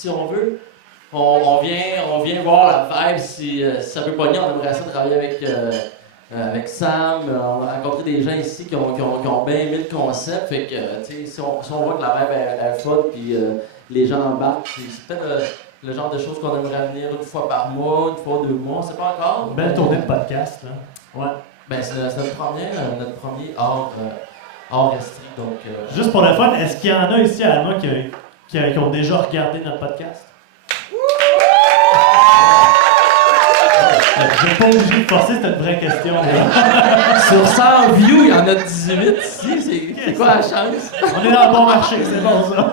si on veut. On vient voir la vibe, si ça peut pogner. On aimerait ça travailler avec Sam. On a rencontré des gens ici qui ont bien aimé le concept. Fait que, si on voit que la vibe est fun, puis les gens embarquent, c'est peut-être le genre de choses qu'on aimerait venir une fois par mois, une fois 2 mois, on sait pas encore. Une belle tournée de podcast, là. Ouais. Ben, c'est notre premier hors restri, donc... Juste pour le fun, est-ce qu'il y en a ici à Alma qui ont déjà regardé notre podcast? J'ai pas obligé de forcer, c'est une vraie question. Sur 100 views, il y en a 18 ici, c'est quoi la chance? On est dans le bon marché, c'est bon ça.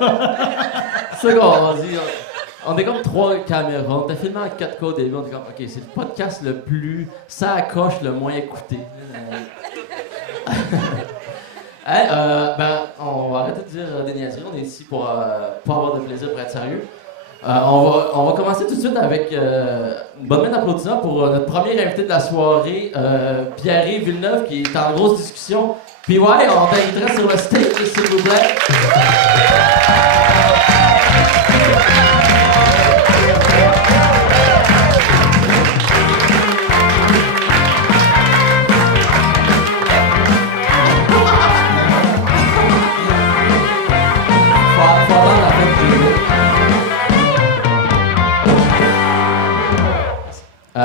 C'est ça qu'on va dire. On est comme 3 caméras, on t'a filmé en 4K au début, on est comme, ok, c'est le podcast le plus, ça coche le moins écouté. Hey, on va arrêter de dire des niaiseries, on est ici pour avoir de plaisir, pour être sérieux. On va commencer tout de suite avec une bonne main d'applaudissements pour notre premier invité de la soirée, Pierre-Yves Villeneuve, qui est en grosse discussion. Puis ouais, on t'inviterait sur le stage, s'il vous plaît.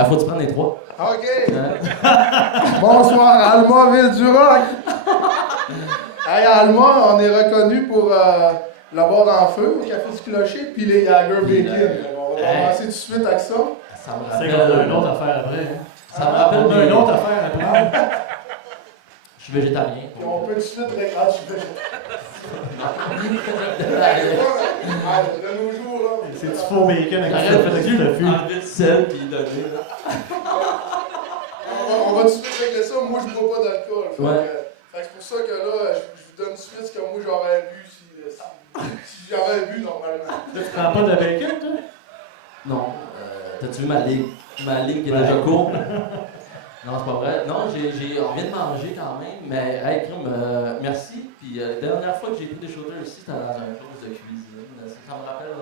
Faut-tu prendre les 3? OK. Bonsoir, Alma, Ville-du-Roc. Hey, Alma, on est reconnu pour le bar en feu au Café du Clocher, puis les Jagger Bacon. On va commencer tout de suite avec ça. Ça me C'est rappelle... qu'on a une autre affaire après. Hein? Ça me rappelle... On a une autre affaire après. Je suis végétarien. Puis on peut tout de suite regarder. Je suis de nos jours, là. C'est du faux bacon avec du tofu. Enlever le sel puis donner. On va tout de suite régler ça. Moi, je bois pas d'alcool. Ouais. Fait que c'est pour ça que là, je vous donne tout de suite ce que moi j'aurais bu si j'avais bu normalement. Tu prends pas de bacon, toi? Non. T'as-tu vu ma ligne? Ma ligne qui est déjà courte? Non, c'est pas vrai. Non, on vient de manger quand même, mais hey, crime, merci. Puis la dernière fois que j'ai pris des shooters ici, c'était dans un cours de cuisine. Ça me rappelle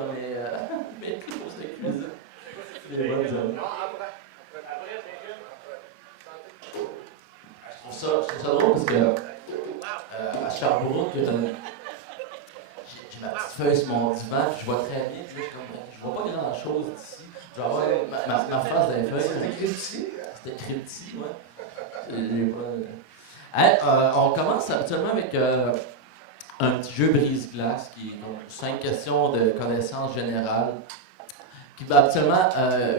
mes cours de cuisine. Les bonnes années. Je trouve ça drôle parce que à Sherbrooke, j'ai ma petite feuille sur mon divan, puis je vois très bien, puis là, je vois pas grand chose d'ici. Je vais avoir ma face dans les feuilles. C'était écrit petit, ouais. Hey, on commence habituellement avec un petit jeu brise-glace qui est donc 5 questions de connaissances générales qui habituellement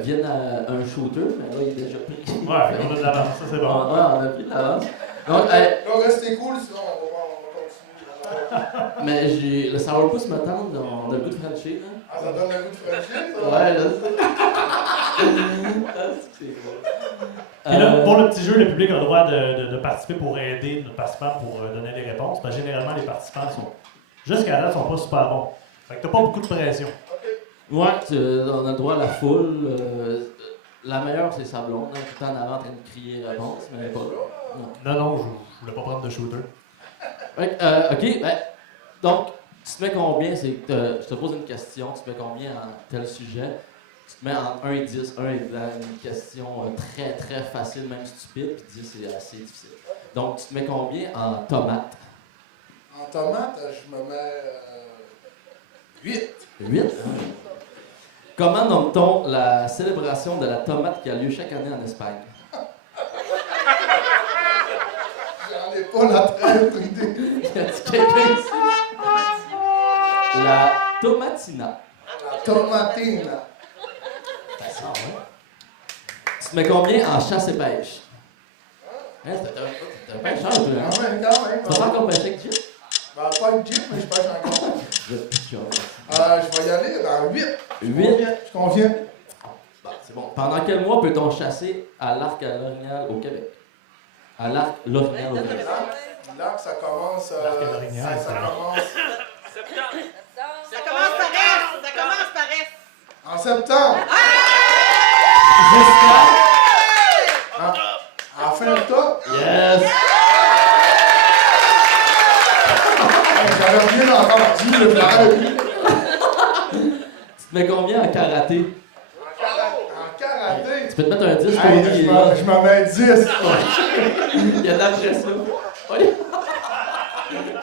viennent à un shooter, mais là il est déjà pris. Ouais, on a de l'avance, ça c'est bon. Ouais, on a pris de l'avance. Donc, Là, restez cool, sinon on va continuer. mais le sourpuss me tente, on a le goût de Frenchie, là. Ah, ça donne le goût de Frenchie, ça? Ouais, là, c'est Et là, pour le petit jeu, le public a le droit de participer pour aider nos participants pour donner des réponses. Ben, généralement, les participants jusqu'à la date, sont pas super bons. Fait que t'as pas beaucoup de pression. Ouais, on a le droit à la foule. La meilleure, c'est sa blonde, hein, tout le temps en avant en train de crier réponse, mais pas. Non, je voulais pas prendre de shooter. Ouais, ok, donc, tu te mets combien, je te pose une question, tu te mets combien en tel sujet? Tu te mets en 1 et 10, 1 est une question très très facile, même stupide, puis 10 c'est assez difficile. Donc, tu te mets combien en tomates? En tomate, je me mets 8. 8? Comment nomme-t-on la célébration de la tomate qui a lieu chaque année en Espagne? J'en ai pas la traître idée. Y a-t-il quelqu'un ici? La tomatina. La tomatina. Ah ouais? Tu te mets combien en chasse et pêche? Hein, t'es un pêcheur, toi, hein? Quand même. Tu vas encore pêcher avec Jim? Ben, pas le Jeep, mais je pêche encore. Je Je vais y aller dans 8. 8? Je conviens. Bon, c'est bon. Pendant quel mois peut-on chasser à l'arc à l'orignal au Québec? À l'arc l'orignal au Québec. Là, ça commence. L'arc à l'orignal, ça commence. Septembre. Ça commence par S. Ça commence par S. En septembre. Jusqu'à? À la fin octobre. Yes! J'avais bien entendu le plan. Tu te mets combien en karaté? En karaté? Tu peux te mettre un 10 pour Hey, lui. je m'en mets 10. Il y a de la pression.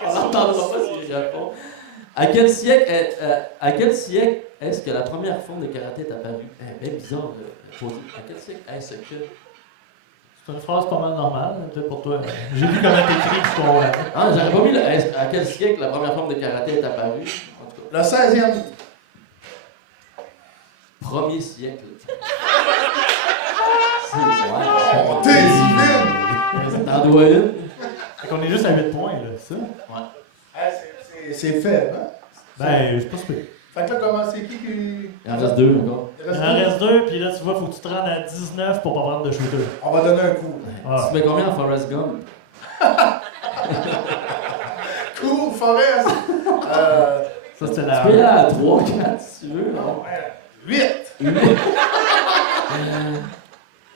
On n'entendra pas s'il répond. À quel siècle est-ce que la première forme de karaté est apparue? Bien bizarre. À quel siècle est-ce que... C'est une phrase pas mal normale, peut-être pour toi. J'ai vu comment t'écris, je comprends. Ah, j'aurais pas mis à quel siècle la première forme de karaté est apparue. En tout cas, Le 16e. premier siècle. C'est ouais. Oh, t'es divine! T'en dois une. Fait qu'on est juste à 8 points, là, c'est ça? Ouais. C'est faible, hein? Ben, je sais pas si Fait que là, comment c'est qui? Il en reste deux encore. il en reste 2, puis là, tu vois, faut que tu te rendes à 19 pour pas prendre de shooter. On va donner un coup. Ah. Tu mets combien en Forrest Gump? Cool, Forest! Ça, c'était Tu la. peux y aller à 3, 4 si tu veux. 8!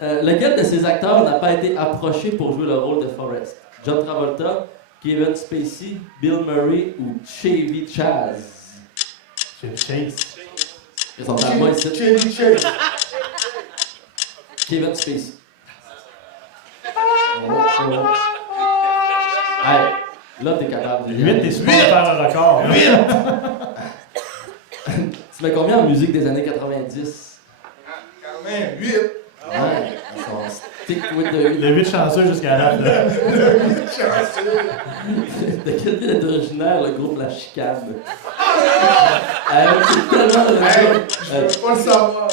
Lequel de ces acteurs n'a pas été approché pour jouer le rôle de Forrest? John Travolta, Kevin Spacey, Bill Murray ou Chevy Chase? C'est Chase. Ils sont à moi ici. Chevy Chase. Kevin Spacey. Hey, là, t'es capable de 8, t'es super de faire un record. 8! Tu mets combien en musique des années 90? Quand même, 8. Ouais, ils sont stick with the... Le 8 chanceux jusqu'à la date, là. De quelle ville est originaire le groupe La Chicane? C'est tellement de Je veux pas le savoir.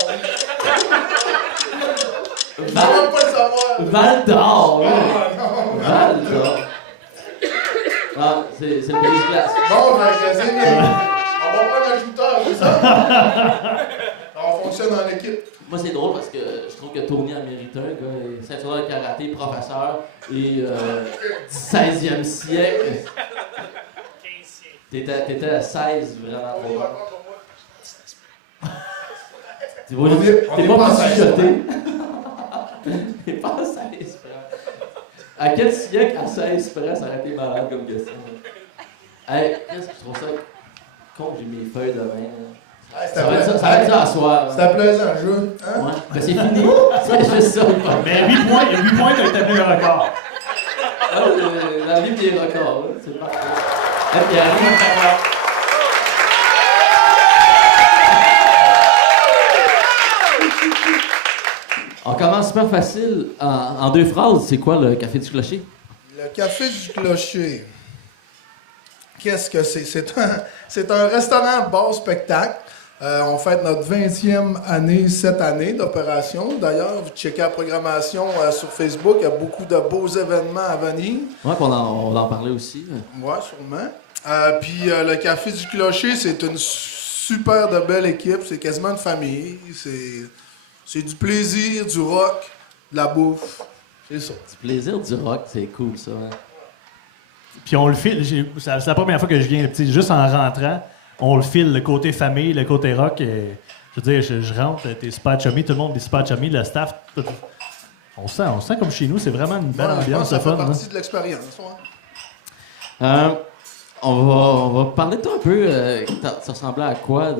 Je veux pas le savoir. Val d'Or! là. Ah, non. Val d'Or! Ah, c'est le pays de glace. Bon, ben, c'est bien. On va prendre un shooter, c'est ça? On fonctionne en équipe. Moi, c'est drôle parce que je trouve que Tony a mérité un gars, ceinture de karaté, professeur, et du 16e siècle. T'étais à 16, vraiment trop bon. Tu vois, t'es pas pas plus 16, chuchoté. T'es pas à 16, frère. À quel siècle à 16 frère, ça aurait été malade comme question? Hey, qu'est-ce que je trouve ça con, j'ai mes feuilles de main. Ça va être ça à soir. C'était plaisant, le jeu. Hein? Ouais, ben c'est fini. C'est juste ça. Mais 8 points, il y a 8 points, t'as établi le record. Ah, la livre des records, là, c'est parfait. Et puis, arrive. On commence super facile. En 2 phrases, c'est quoi le Café du Clocher? Le Café du Clocher. Qu'est-ce que c'est? C'est un restaurant bar-spectacle. On fête notre 20e année cette année d'opération. D'ailleurs, vous checkez la programmation sur Facebook. Il y a beaucoup de beaux événements à venir. Ouais, on en parlait aussi. Oui, sûrement. Puis le Café du Clocher, c'est une super de belle équipe. C'est quasiment une famille. C'est du plaisir, du rock, de la bouffe. C'est ça. Du plaisir du rock, c'est cool ça. Hein? Puis on le file, c'est la première fois que je viens, juste en rentrant, on le file, le côté famille, le côté rock. Et, je veux dire, je rentre, t'es super chummy, tout le monde est super chummy, le staff, tout, on sent comme chez nous, c'est vraiment une belle Ouais, je pense ambiance, que ça le fun. fait Hein? partie de l'expérience. Ouais. On va parler de toi un peu. Ça ressemblait à quoi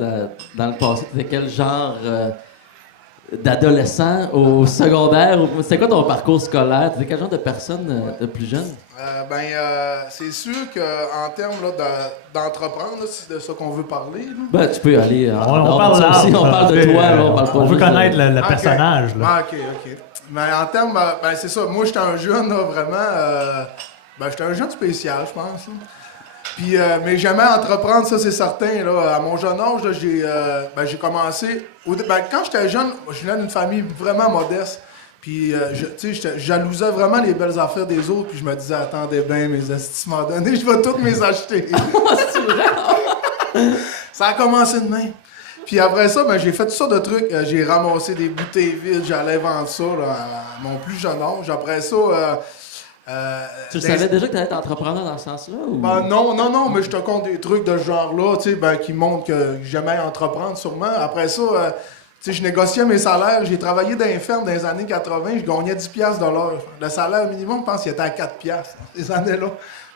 dans le passé? T'étais quel genre d'adolescent au secondaire? C'était quoi ton parcours scolaire? T'étais quel genre de personne de plus jeune? C'est sûr qu'en termes là, d'entreprendre, là, c'est de ça qu'on veut parler. Là. Ben, tu peux aller. On parle ça aussi, on parle de toi, là, on parle pas on veut juste connaître le Ok. personnage. Là. Ah, ok. Mais en termes, c'est ça. Moi, j'étais un jeune, là, vraiment. J'étais un jeune spécial, je pense. Là. Puis, mais jamais entreprendre, ça, c'est certain. Là. À mon jeune âge, là, j'ai commencé. Quand j'étais jeune, je venais d'une famille vraiment modeste. Puis, je jalousais vraiment les belles affaires des autres. Puis, je me disais, attendez bien, mes astuces m'ont donné, je vais toutes mes acheter. C'est vrai? Ça a commencé de même. Puis après ça, j'ai fait tout ça de trucs. J'ai ramassé des bouteilles vides, j'allais vendre ça là, à mon plus jeune âge. Après ça. Tu savais déjà que tu allais être entrepreneur dans ce sens-là? Ou... Non, mais je te compte des trucs de ce genre-là, qui montrent que j'aimais entreprendre sûrement. Après ça, je négociais mes salaires. J'ai travaillé dans les fermes dans les années 80, je gagnais 10$ de l'heure. Le salaire minimum, je pense qu'il était à 4$ ces années-là.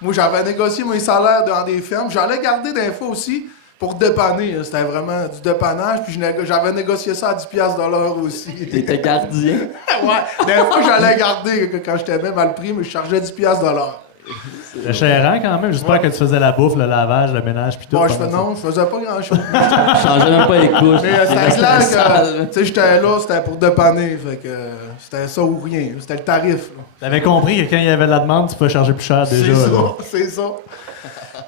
Moi, j'avais négocié mes salaires dans des fermes. J'allais garder des fois aussi. pour dépanner. C'était vraiment du dépannage. Puis j'avais négocié ça à 10$ de l'heure aussi. T'étais gardien. Ouais. Des fois, j'allais garder quand j'étais même à le prix, mais je chargeais 10$ de l'heure. C'était chérant quand même. J'espère que tu faisais la bouffe, le lavage, le ménage, puis tout. Bon, je faisais pas grand-chose. Je changeais même pas les couches. Mais c'était clair que, tu sais, j'étais là, c'était pour dépanner. Fait que c'était ça ou rien. C'était le tarif. Là. T'avais compris que quand il y avait de la demande, tu pouvais charger plus cher déjà. C'est ça.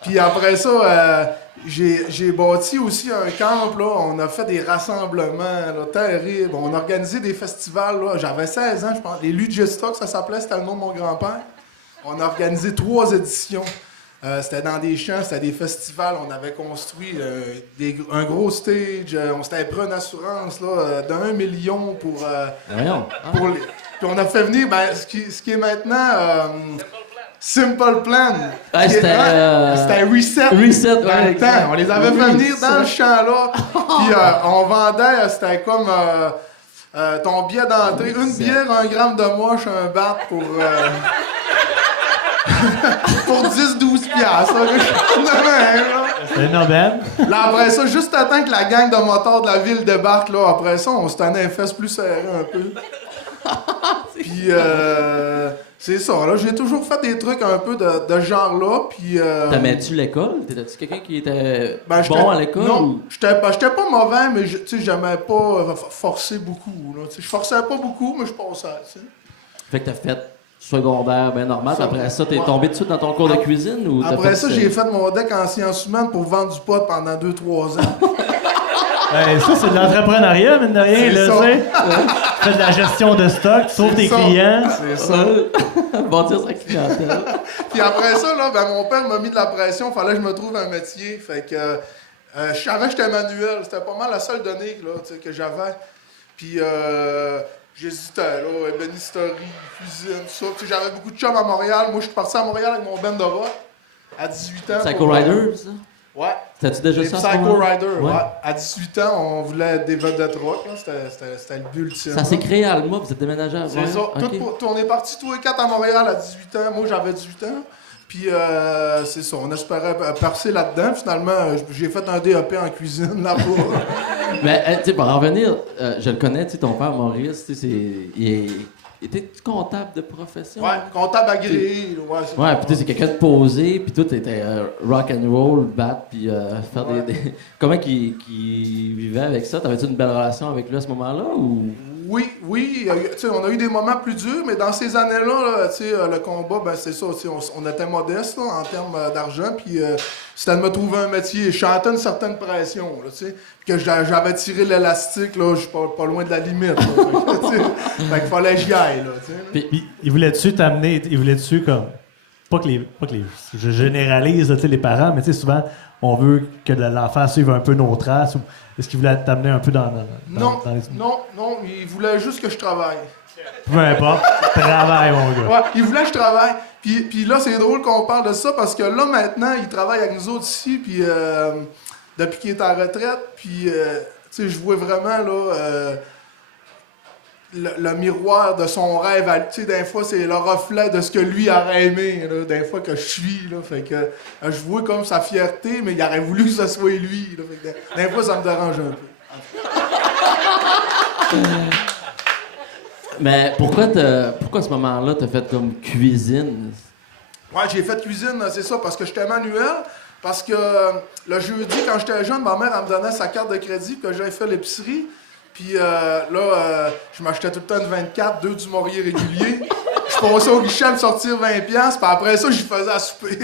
Puis après ça, j'ai bâti aussi un camp, là. On a fait des rassemblements, là, terribles. On a organisé des festivals, là. J'avais 16 ans, je pense. Les Lugestock, ça s'appelait, c'était le nom de mon grand-père. On a organisé 3 éditions. C'était dans des champs, c'était des festivals. On avait construit un gros stage. On s'était pris une assurance là, d'1 million pour les... Puis on a fait venir ce qui est maintenant Simple Plan. C'était Reset. Reset, dans le temps. On les avait fait venir dans le champ là. Puis on vendait, c'était comme ton billet d'entrée, une bière, 1 gramme de moche, un bat pour 10-12$. C'est une aubaine. Là, après ça, juste à temps que la gang de motards de la ville débarque, là, après ça, on se tenait les fesses plus serrées un peu. Puis, c'est ça. Là, j'ai toujours fait des trucs un peu de ce genre-là. Puis. T'aimais-tu l'école? T'étais-tu quelqu'un qui était bon à l'école? Non, ou... j'étais pas mauvais, mais j'aimais pas forcer beaucoup. Là, je forçais pas beaucoup, mais je passais. T'sais. Fait que t'as fait secondaire bien normal. Après ça, t'es tombé tout de suite dans ton cours de cuisine? Ou après ça, j'ai fait mon deck en sciences humaines pour vendre du pot pendant 2-3 ans. Ça, c'est de l'entrepreneuriat, mine de rien, là, tu sais. Tu fais de la gestion de stock, tu sauves tes clients. C'est ça. Bâtir sa clientèle. Puis après ça, là, mon père m'a mis de la pression, fallait que je me trouve un métier. Fait que je savais que j'étais manuel. C'était pas mal la seule donnée là, que j'avais. Puis j'hésitais, là, ébénisterie, cuisine, tout ça. J'avais beaucoup de chums à Montréal. Moi, je suis parti à Montréal avec mon band de rock à 18 ans. Psycho Rider, ça? Ouais. T'as-tu déjà Les ça? Psycho Rider, ouais. À 18 ans, on voulait être des vedettes rock. C'était le but ultime. Ça s'est créé à Alma, vous êtes déménagé à C'est ça. Okay. On est partis tous les 4 à Montréal à 18 ans. Moi, j'avais 18 ans. Puis, c'est ça. On espérait percer là-dedans. Finalement, j'ai fait un DEP en cuisine là-bas. Mais, tu sais, pour en revenir, je le connais, tu sais, ton père Maurice, tu sais, était-tu comptable de profession? Ouais, comptable agréé. Ouais, puis tu sais, c'est quelqu'un de posé, puis toi, t'étais rock and roll, battre, puis faire des... Comment qu'il vivait avec ça? T'avais-tu une belle relation avec lui à ce moment-là, ou... Oui, on a eu des moments plus durs, mais dans ces années-là, le combat, c'est ça, on était modeste en termes d'argent, puis c'était de me trouver un métier. Je sentais une certaine pression, que j'avais tiré l'élastique, je suis pas loin de la limite. Fait qu'il fallait que j'y aille. Puis, il voulait-tu t'amener, comme... Pas que je généralise les parents, mais souvent, on veut que l'enfant suive un peu nos traces. Est-ce qu'il voulait t'amener un peu dans les... Non, il voulait juste que je travaille. Peu importe, travaille, mon gars. Ouais, il voulait que je travaille. Puis là, c'est drôle qu'on parle de ça, parce que là, maintenant, il travaille avec nous autres ici, puis depuis qu'il est en retraite, puis, je vois vraiment, là... Le miroir de son rêve, tu sais, des fois, c'est le reflet de ce que lui aurait aimé, là, des fois que je suis, là, fait que je vois comme sa fierté, mais il aurait voulu que ce soit lui, là, fait que des fois, ça me dérange un peu. Mais pourquoi à ce moment-là, t'as fait comme cuisine? Ouais, j'ai fait cuisine, c'est ça, parce que j'étais manuel, parce que le jeudi, quand j'étais jeune, ma mère, elle me donnait sa carte de crédit, que j'avais fait l'épicerie. Puis là, je m'achetais tout le temps une 24, 2 du Maurier régulier. Je passais au guichet à me sortir 20$, puis après ça, j'y faisais à souper.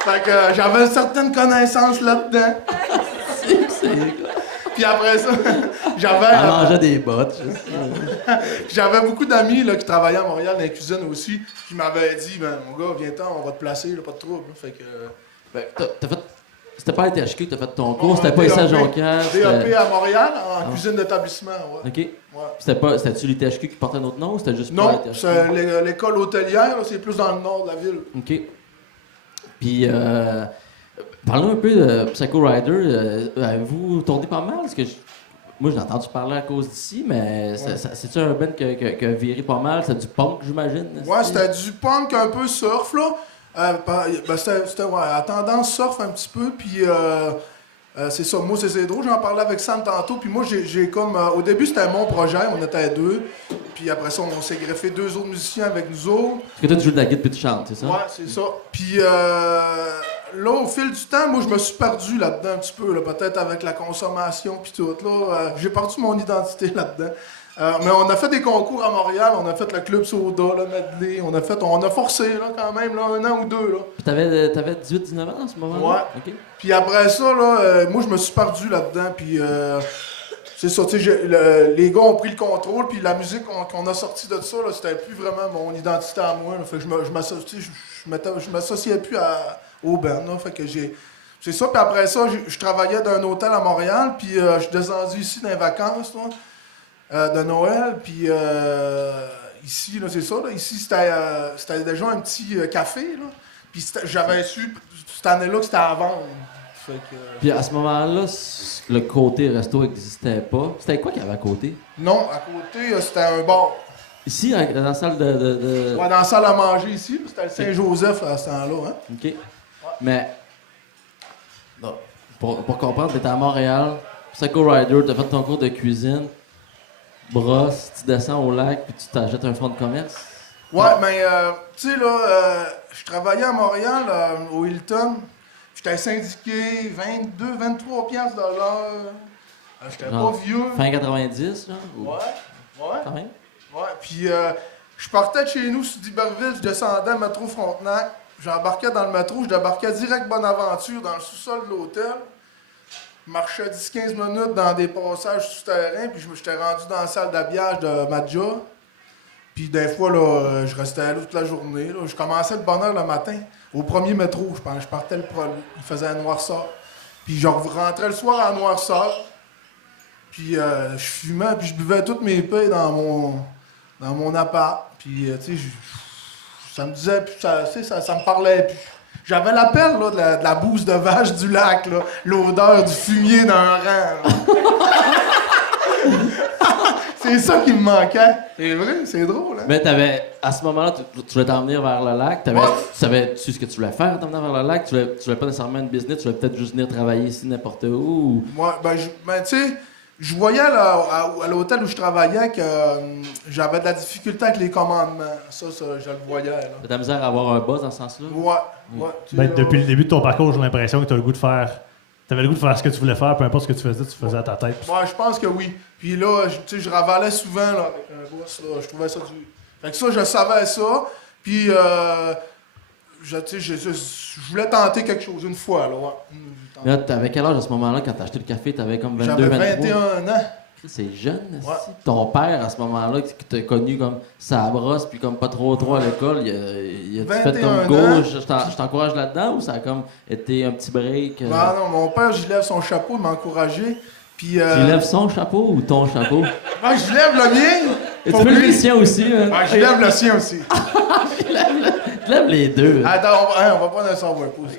Fait que j'avais une certaine connaissance là-dedans. Puis après ça, j'avais... Elle mangeait des bottes. J'avais beaucoup d'amis là, qui travaillaient à Montréal dans la cuisine aussi, qui m'avaient dit, mon gars, viens-t'en, on va te placer, là, pas de trouble. Fait que... t'as fait... C'était pas à THQ que t'as fait ton cours, c'était pas ici à Jonquière. DEP à Montréal, en cuisine d'établissement, ouais. OK. Ouais. C'était-tu l'ITHQ qui portait notre nom ou c'était juste non, pas c'est l'école hôtelière, c'est plus dans le nord de la ville. OK. Puis, parlons un peu de Psycho Rider. Avez-vous tourné pas mal? Parce que moi, j'ai entendu parler à cause d'ici, mais c'est-tu un band qui a viré pas mal? C'est du punk, j'imagine? Ouais, c'était du punk un peu surf, là. C'était à tendance surf un petit peu, puis c'est ça. Moi, c'est drôle, j'en parlais avec Sam tantôt, puis moi, j'ai comme... au début, c'était mon projet, on était deux, puis après ça, on s'est greffé 2 autres musiciens avec nous autres. Parce que toi, tu joues de la guitare puis tu chantes, c'est ça? Ouais, c'est ça. Puis là, au fil du temps, moi, je me suis perdu là-dedans un petit peu, là, peut-être avec la consommation puis tout. Là, j'ai perdu mon identité là-dedans. Mais on a fait des concours à Montréal, on a fait le Club Soda, le Medley, on a forcé là, quand même là, 1 an ou 2. Là. Puis t'avais 18-19 ans en ce moment-là? Ouais. OK. Puis après ça, là, moi, je me suis perdu là-dedans. Puis c'est ça, tu sais, les gars ont pris le contrôle, puis la musique qu'on a sortie de ça, là, c'était plus vraiment mon identité à moi. Là. Fait que je m'associais plus au band. Là. Fait que c'est ça, puis après ça, je travaillais dans un hôtel à Montréal, puis je suis descendu ici dans les vacances, là, de Noël, puis ici, là, c'est ça, là, ici, c'était déjà un petit café, là, puis j'avais su, cette année-là, que c'était à vendre. Fait que, Puis à ce moment-là, le côté resto n'existait pas. C'était quoi qu'il y avait à côté? non, à côté, c'était un bar. Ici, dans la salle de... Ouais, dans la salle à manger ici, c'était le Saint-Joseph à ce temps-là, hein. OK. Mais, non, pour comprendre, t'étais à Montréal, Psycho Rider, t'as fait ton cours de cuisine, brosse, tu descends au lac, puis tu t'achètes un fonds de commerce. Ouais, mais, tu sais, là, je travaillais à Montréal, au Hilton. J'étais syndiqué 23 piastres de l'heure. J'étais pas vieux. Fin 90, là? Ouais, Quand même. ouais. Puis, je partais de chez nous, sur d'Iberville, je descendais à métro Frontenac. J'embarquais dans le métro, je débarquais direct Bonaventure dans le sous-sol de l'hôtel. Je marchais 10-15 minutes dans des passages souterrains, puis j'étais rendu dans la salle d'habillage de Madja. Puis des fois, là, je restais là toute la journée. Là. Je commençais de bonne heure le matin. Au premier métro, je partais il faisait un noirceur. Puis je rentrais le soir à noirceur. Puis je fumais, puis je buvais toutes mes pailles dans mon appart. Puis, tu sais, ça me disait, puis ça me parlait. Puis j'avais l'appel là, de la bouse de vache du lac, là, l'odeur du fumier d'un rang. C'est ça qui me manquait. C'est vrai, c'est drôle. Hein? Mais à ce moment-là, tu voulais t'en venir vers le lac. Tu savais-tu ce que tu voulais faire, t'en venir vers le lac? Tu voulais pas nécessairement une business, tu voulais peut-être juste venir travailler ici n'importe où? Ouais, ben tu sais, je voyais là, à l'hôtel où je travaillais que j'avais de la difficulté avec les commandements. Ça je le voyais. Là. T'as de la misère à avoir un buzz dans ce sens-là? Ouais. Ben, depuis le début de ton parcours, j'ai l'impression que tu as le goût de faire. T'avais le goût de faire ce que tu voulais faire, peu importe ce que tu faisais à ta tête. Ouais, je pense que oui. Puis là, je ravalais souvent là, avec un boss, là, je trouvais ça du... Fait que ça, je savais ça. Puis, je voulais tenter quelque chose une fois, là, ouais. Mais là, t'avais quel âge à ce moment-là quand t'as acheté le café? T'avais comme 22, J'avais 23? 21 ans. C'est jeune, Ouais. aussi. Ton père, à ce moment-là, que t'as connu comme sa brosse, puis comme pas trop à l'école, il a fait comme 21 go, ans. je t'encourage là-dedans, ou ça a comme été un petit break? Non, mon père, je lève son chapeau, il m'a encouragé. Puis, Tu lèves son chapeau ou ton chapeau? je lève le mien. Et tu peux lever le sien aussi, hein? Je lève le sien aussi. Je lève les deux. Attends, on va prendre un sourpuss.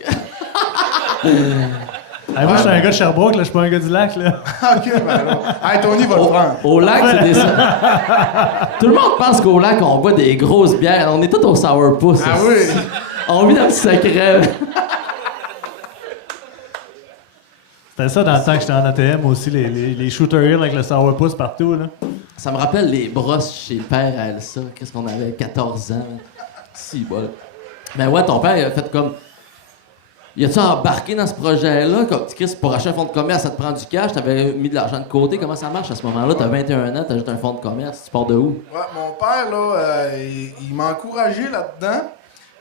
Hey, moi, je suis un gars de Sherbrooke, là, je suis pas un gars du lac. Là. OK, ben alors. Hey, Tony va le prendre. Au lac, c'est des... Tout le monde pense qu'au lac, on boit des grosses bières. On est tous au sourpuss. Ah oui. On vit dans le secret. C'était ça dans le temps que j'étais en ATM aussi, les shooter hill avec le sourpuss partout. Là. Ça me rappelle les brosses chez le père à Elsa. Qu'est-ce qu'on avait? 14 ans. Si, bon. Ben ouais, ton père, il a fait comme... Il a-tu embarqué dans ce projet-là? Comme, Chris, pour acheter un fonds de commerce, ça te prend du cash, t'avais mis de l'argent de côté. Comment ça marche à ce moment-là? T'as 21 ans, t'as juste un fonds de commerce. Tu pars de où? Ouais, mon père, là, il m'a encouragé là-dedans.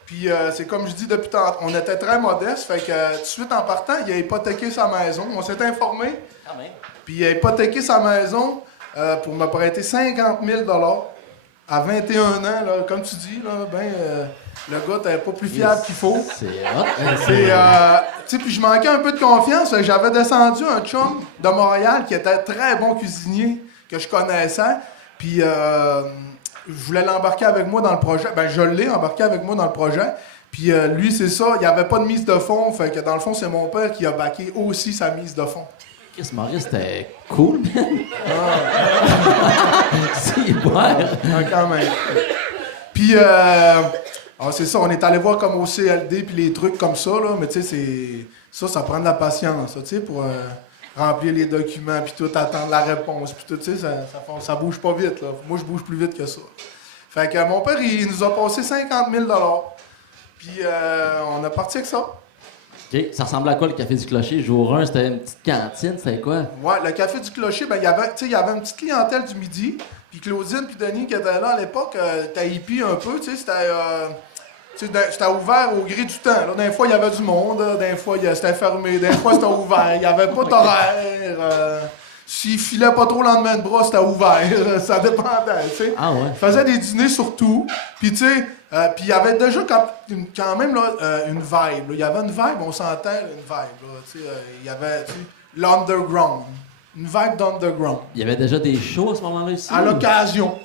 Puis c'est comme je dis depuis tantôt, on était très modestes. Fait que tout de suite en partant, il a hypothéqué sa maison. On s'est informé. Quand même. Puis il a hypothéqué sa maison pour me prêter 50 000 à 21 ans. Là, comme tu dis, là, le gars t'es pas plus fiable qu'il faut. C'est hot. Tu sais, puis je manquais un peu de confiance. Fait que j'avais descendu un chum de Montréal qui était très bon cuisinier, que je connaissais. Puis je voulais l'embarquer avec moi dans le projet. Ben, je l'ai embarqué avec moi dans le projet. Puis lui, c'est ça, il n'y avait pas de mise de fonds. Fait que dans le fond, c'est mon père qui a backé aussi sa mise de fonds. Chris Maurice, c'était cool, man. C'est bon. Quand même. Puis Ah, c'est ça, on est allé voir comme au CLD puis les trucs comme ça, là, mais tu sais, ça prend de la patience, tu sais, pour remplir les documents puis tout, attendre la réponse puis tout, tu sais, ça bouge pas vite, là. Moi, je bouge plus vite que ça. Fait que mon père, il nous a passé 50 000 $. Puis on a parti avec ça. OK. Ça ressemble à quoi le Café du Clocher? Jour 1, c'était une petite cantine, c'était quoi? Ouais, le Café du Clocher, ben, il y avait une petite clientèle du midi. Puis Claudine puis Denis qui étaient là à l'époque, t'as hippie un peu, tu sais, c'était ouvert au gré du temps. Là. Des fois, il y avait du monde, des fois, c'était fermé, des fois, c'était ouvert. Il n'y avait pas d'horaire. S'il filait pas trop le lendemain de bras, c'était ouvert. Ça dépendait, tu sais. Ah ouais? Il faisait des dîners surtout. Puis, tu sais, puis il y avait déjà quand même là, une vibe. Là. Il y avait une vibe, on s'entend, une vibe. Tu sais, il y avait l'underground. Une vibe d'underground. Il y avait déjà des shows à ce moment-là ici? À l'occasion.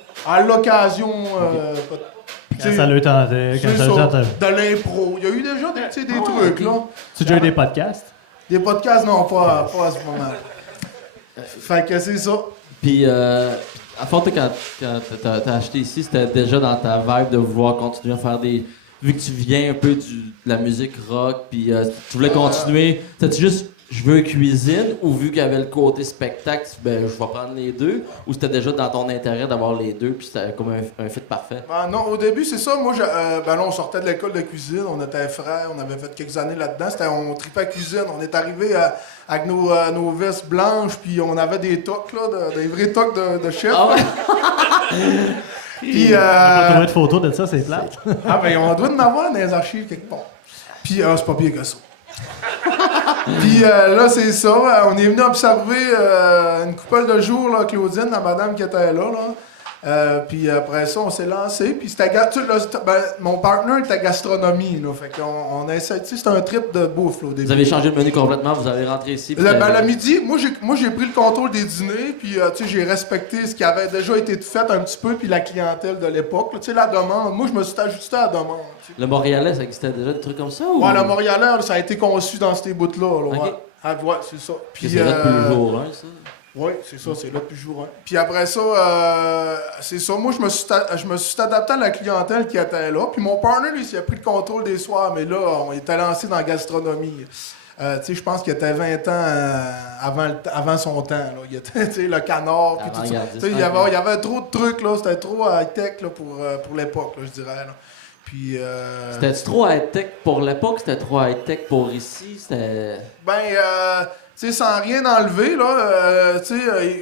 Quand ça le tentait, quand ça le tentait. De l'impro. Il y a eu déjà des trucs, là. Tu as déjà eu des podcasts? Des podcasts, non, pas à ce moment. Fait que c'est ça. Puis, à fond, quand t'as acheté ici, c'était déjà dans ta vibe de vouloir continuer à faire des... Vu que tu viens un peu de la musique rock, puis tu voulais continuer, c'était juste... Je veux cuisine, ou vu qu'il y avait le côté spectacle, ben je vais prendre les deux, ou c'était déjà dans ton intérêt d'avoir les deux, puis c'était comme un fit parfait? Ben non, au début, c'est ça. Moi, là, on sortait de l'école de cuisine, on était frères, on avait fait quelques années là-dedans. On tripait cuisine. On est arrivé avec nos vestes blanches, puis on avait des tocs, là, des vrais tocs de chef. Ah ouais? Puis, On pas trouvé de photos de ça, c'est plate. ah ben, on doit en avoir dans les archives quelque part. Puis, c'est pas pire que ça. Puis là, c'est ça. On est venu observer une couple de jours, là, Claudine, la madame qui était là. Puis après ça, on s'est lancé. Puis c'était mon partner était gastronomie. Là, fait qu'on a essayé. C'était un trip de bouffe là, au début. Vous avez changé le menu complètement, vous avez rentré ici. Le midi, moi j'ai pris le contrôle des dîners. Puis j'ai respecté ce qui avait déjà été fait un petit peu. Puis la clientèle de l'époque. La demande. Moi, je me suis ajusté à la demande. T'sais. Le Montréalais, ça existait déjà des trucs comme ça? Ou... Ouais, le Montréalais, là, ça a été conçu dans ces bouts-là. Là, Ok. ouais. Ah, ouais, c'est ça. Puis, c'est là depuis le jour 1, ça? Oui, c'est ça, c'est là depuis jour 1. Puis après ça, c'est ça. Moi, je me suis adapté à la clientèle qui était là. Puis mon partner, lui, il a pris le contrôle des soirs. Mais là, on était lancé dans la gastronomie. Tu sais, je pense qu'il était 20 ans avant son temps. Là. Il était, le canard, puis tout ça. Il y avait trop de trucs, là. C'était trop high-tech là, pour l'époque, là, je dirais. Là. Puis, c'était-tu trop high-tech pour l'époque? C'était trop high-tech pour ici? C'était... Tu sais, sans rien enlever, là,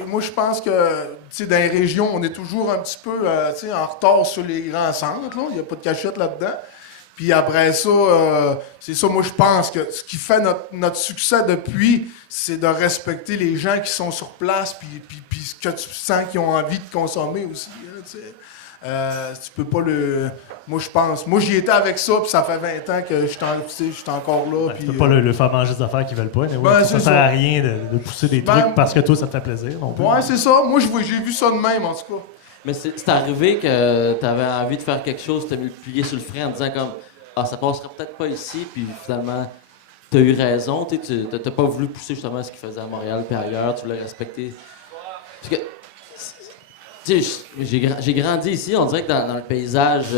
moi, je pense que, tu sais, dans les régions, on est toujours un petit peu, tu sais, en retard sur les grands centres, là. Il n'y a pas de cachette là-dedans. Puis après ça, c'est ça, moi, je pense que ce qui fait notre succès depuis, c'est de respecter les gens qui sont sur place, puis ce que tu sens qu'ils ont envie de consommer aussi, là, tu sais. Tu peux pas le... Moi, je pense... Moi, j'y étais avec ça, puis ça fait 20 ans que je suis encore là. Ben, puis, tu peux pas le faire manger des affaires qu'ils veulent pas. Ça sert à rien de pousser des trucs parce que toi, ça te fait plaisir. Non plus. Ouais, c'est ça. Moi, j'ai vu ça de même, en tout cas. Mais c'est arrivé que t'avais envie de faire quelque chose, t'as mis le plié sur le frein en disant comme « Ah, ça passerait peut-être pas ici », puis finalement, t'as eu raison. T'as pas voulu pousser justement ce qu'ils faisaient à Montréal puis ailleurs, tu voulais respecter. Parce que... Tu sais, j'ai grandi ici, on dirait que dans le paysage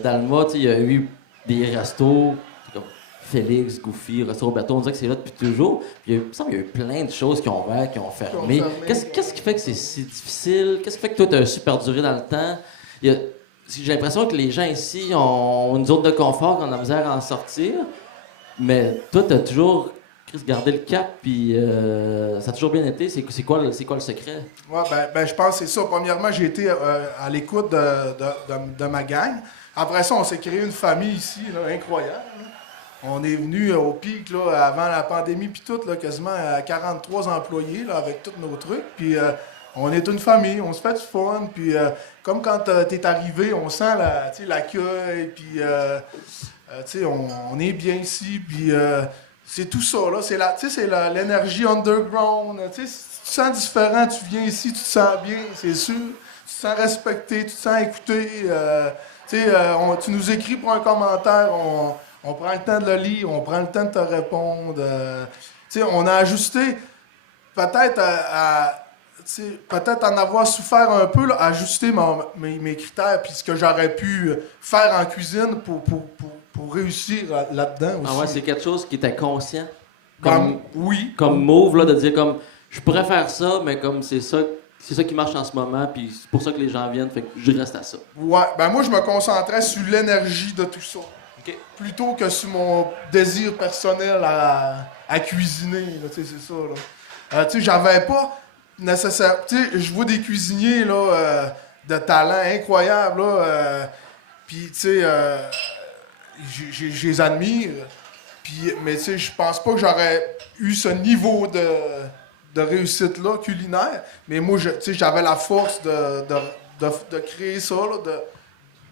d'Alma, il y a eu des restos comme Félix, Goofy, Resto Roberto, on dirait que c'est là depuis toujours. Puis il me semble qu'il y a eu plein de choses qui ont ouvert, qui ont fermé. Qu'est-ce qui fait que c'est si difficile? Qu'est-ce qui fait que toi, tu as su perdurer dans le temps? J'ai l'impression que les gens ici ont une zone de confort, qu'on a misère à en sortir. Mais toi, tu as toujours gardé le cap, puis ça a toujours bien été. C'est quoi le secret? Ouais, ben je pense que c'est ça. Premièrement, j'ai été à l'écoute de ma gang. Après ça, on s'est créé une famille ici, là, incroyable. Là. On est venu au pic là, avant la pandémie, puis tout, là, quasiment à 43 employés là, avec tous nos trucs. Puis on est une famille, on se fait du fun. Puis comme quand t'es arrivé, on sent l'accueil, puis on est bien ici. Puis c'est tout ça, là. C'est l'énergie underground. Si tu te sens différent, tu viens ici, tu te sens bien, c'est sûr. Tu te sens respecté, tu te sens écouté. Tu nous écris pour un commentaire, on prend le temps de le lire, on prend le temps de te répondre. On a ajusté peut-être peut-être en avoir souffert un peu, là, ajuster mes critères, puis ce que j'aurais pu faire en cuisine pour réussir là-dedans aussi. Ah ouais, c'est quelque chose qui était conscient. Oui. Comme move, là, de dire comme, je pourrais faire ça, mais comme c'est ça qui marche en ce moment, puis c'est pour ça que les gens viennent, fait que je reste à ça. Ouais, moi je me concentrais sur l'énergie de tout ça. OK. Plutôt que sur mon désir personnel à cuisiner, là, c'est ça, là. J'avais pas nécessaire... je vois des cuisiniers, là, de talent incroyable, là, puis, je les admire, mais, je pense pas que j'aurais eu ce niveau de réussite-là, culinaire, mais moi, j'avais la force de créer ça, là,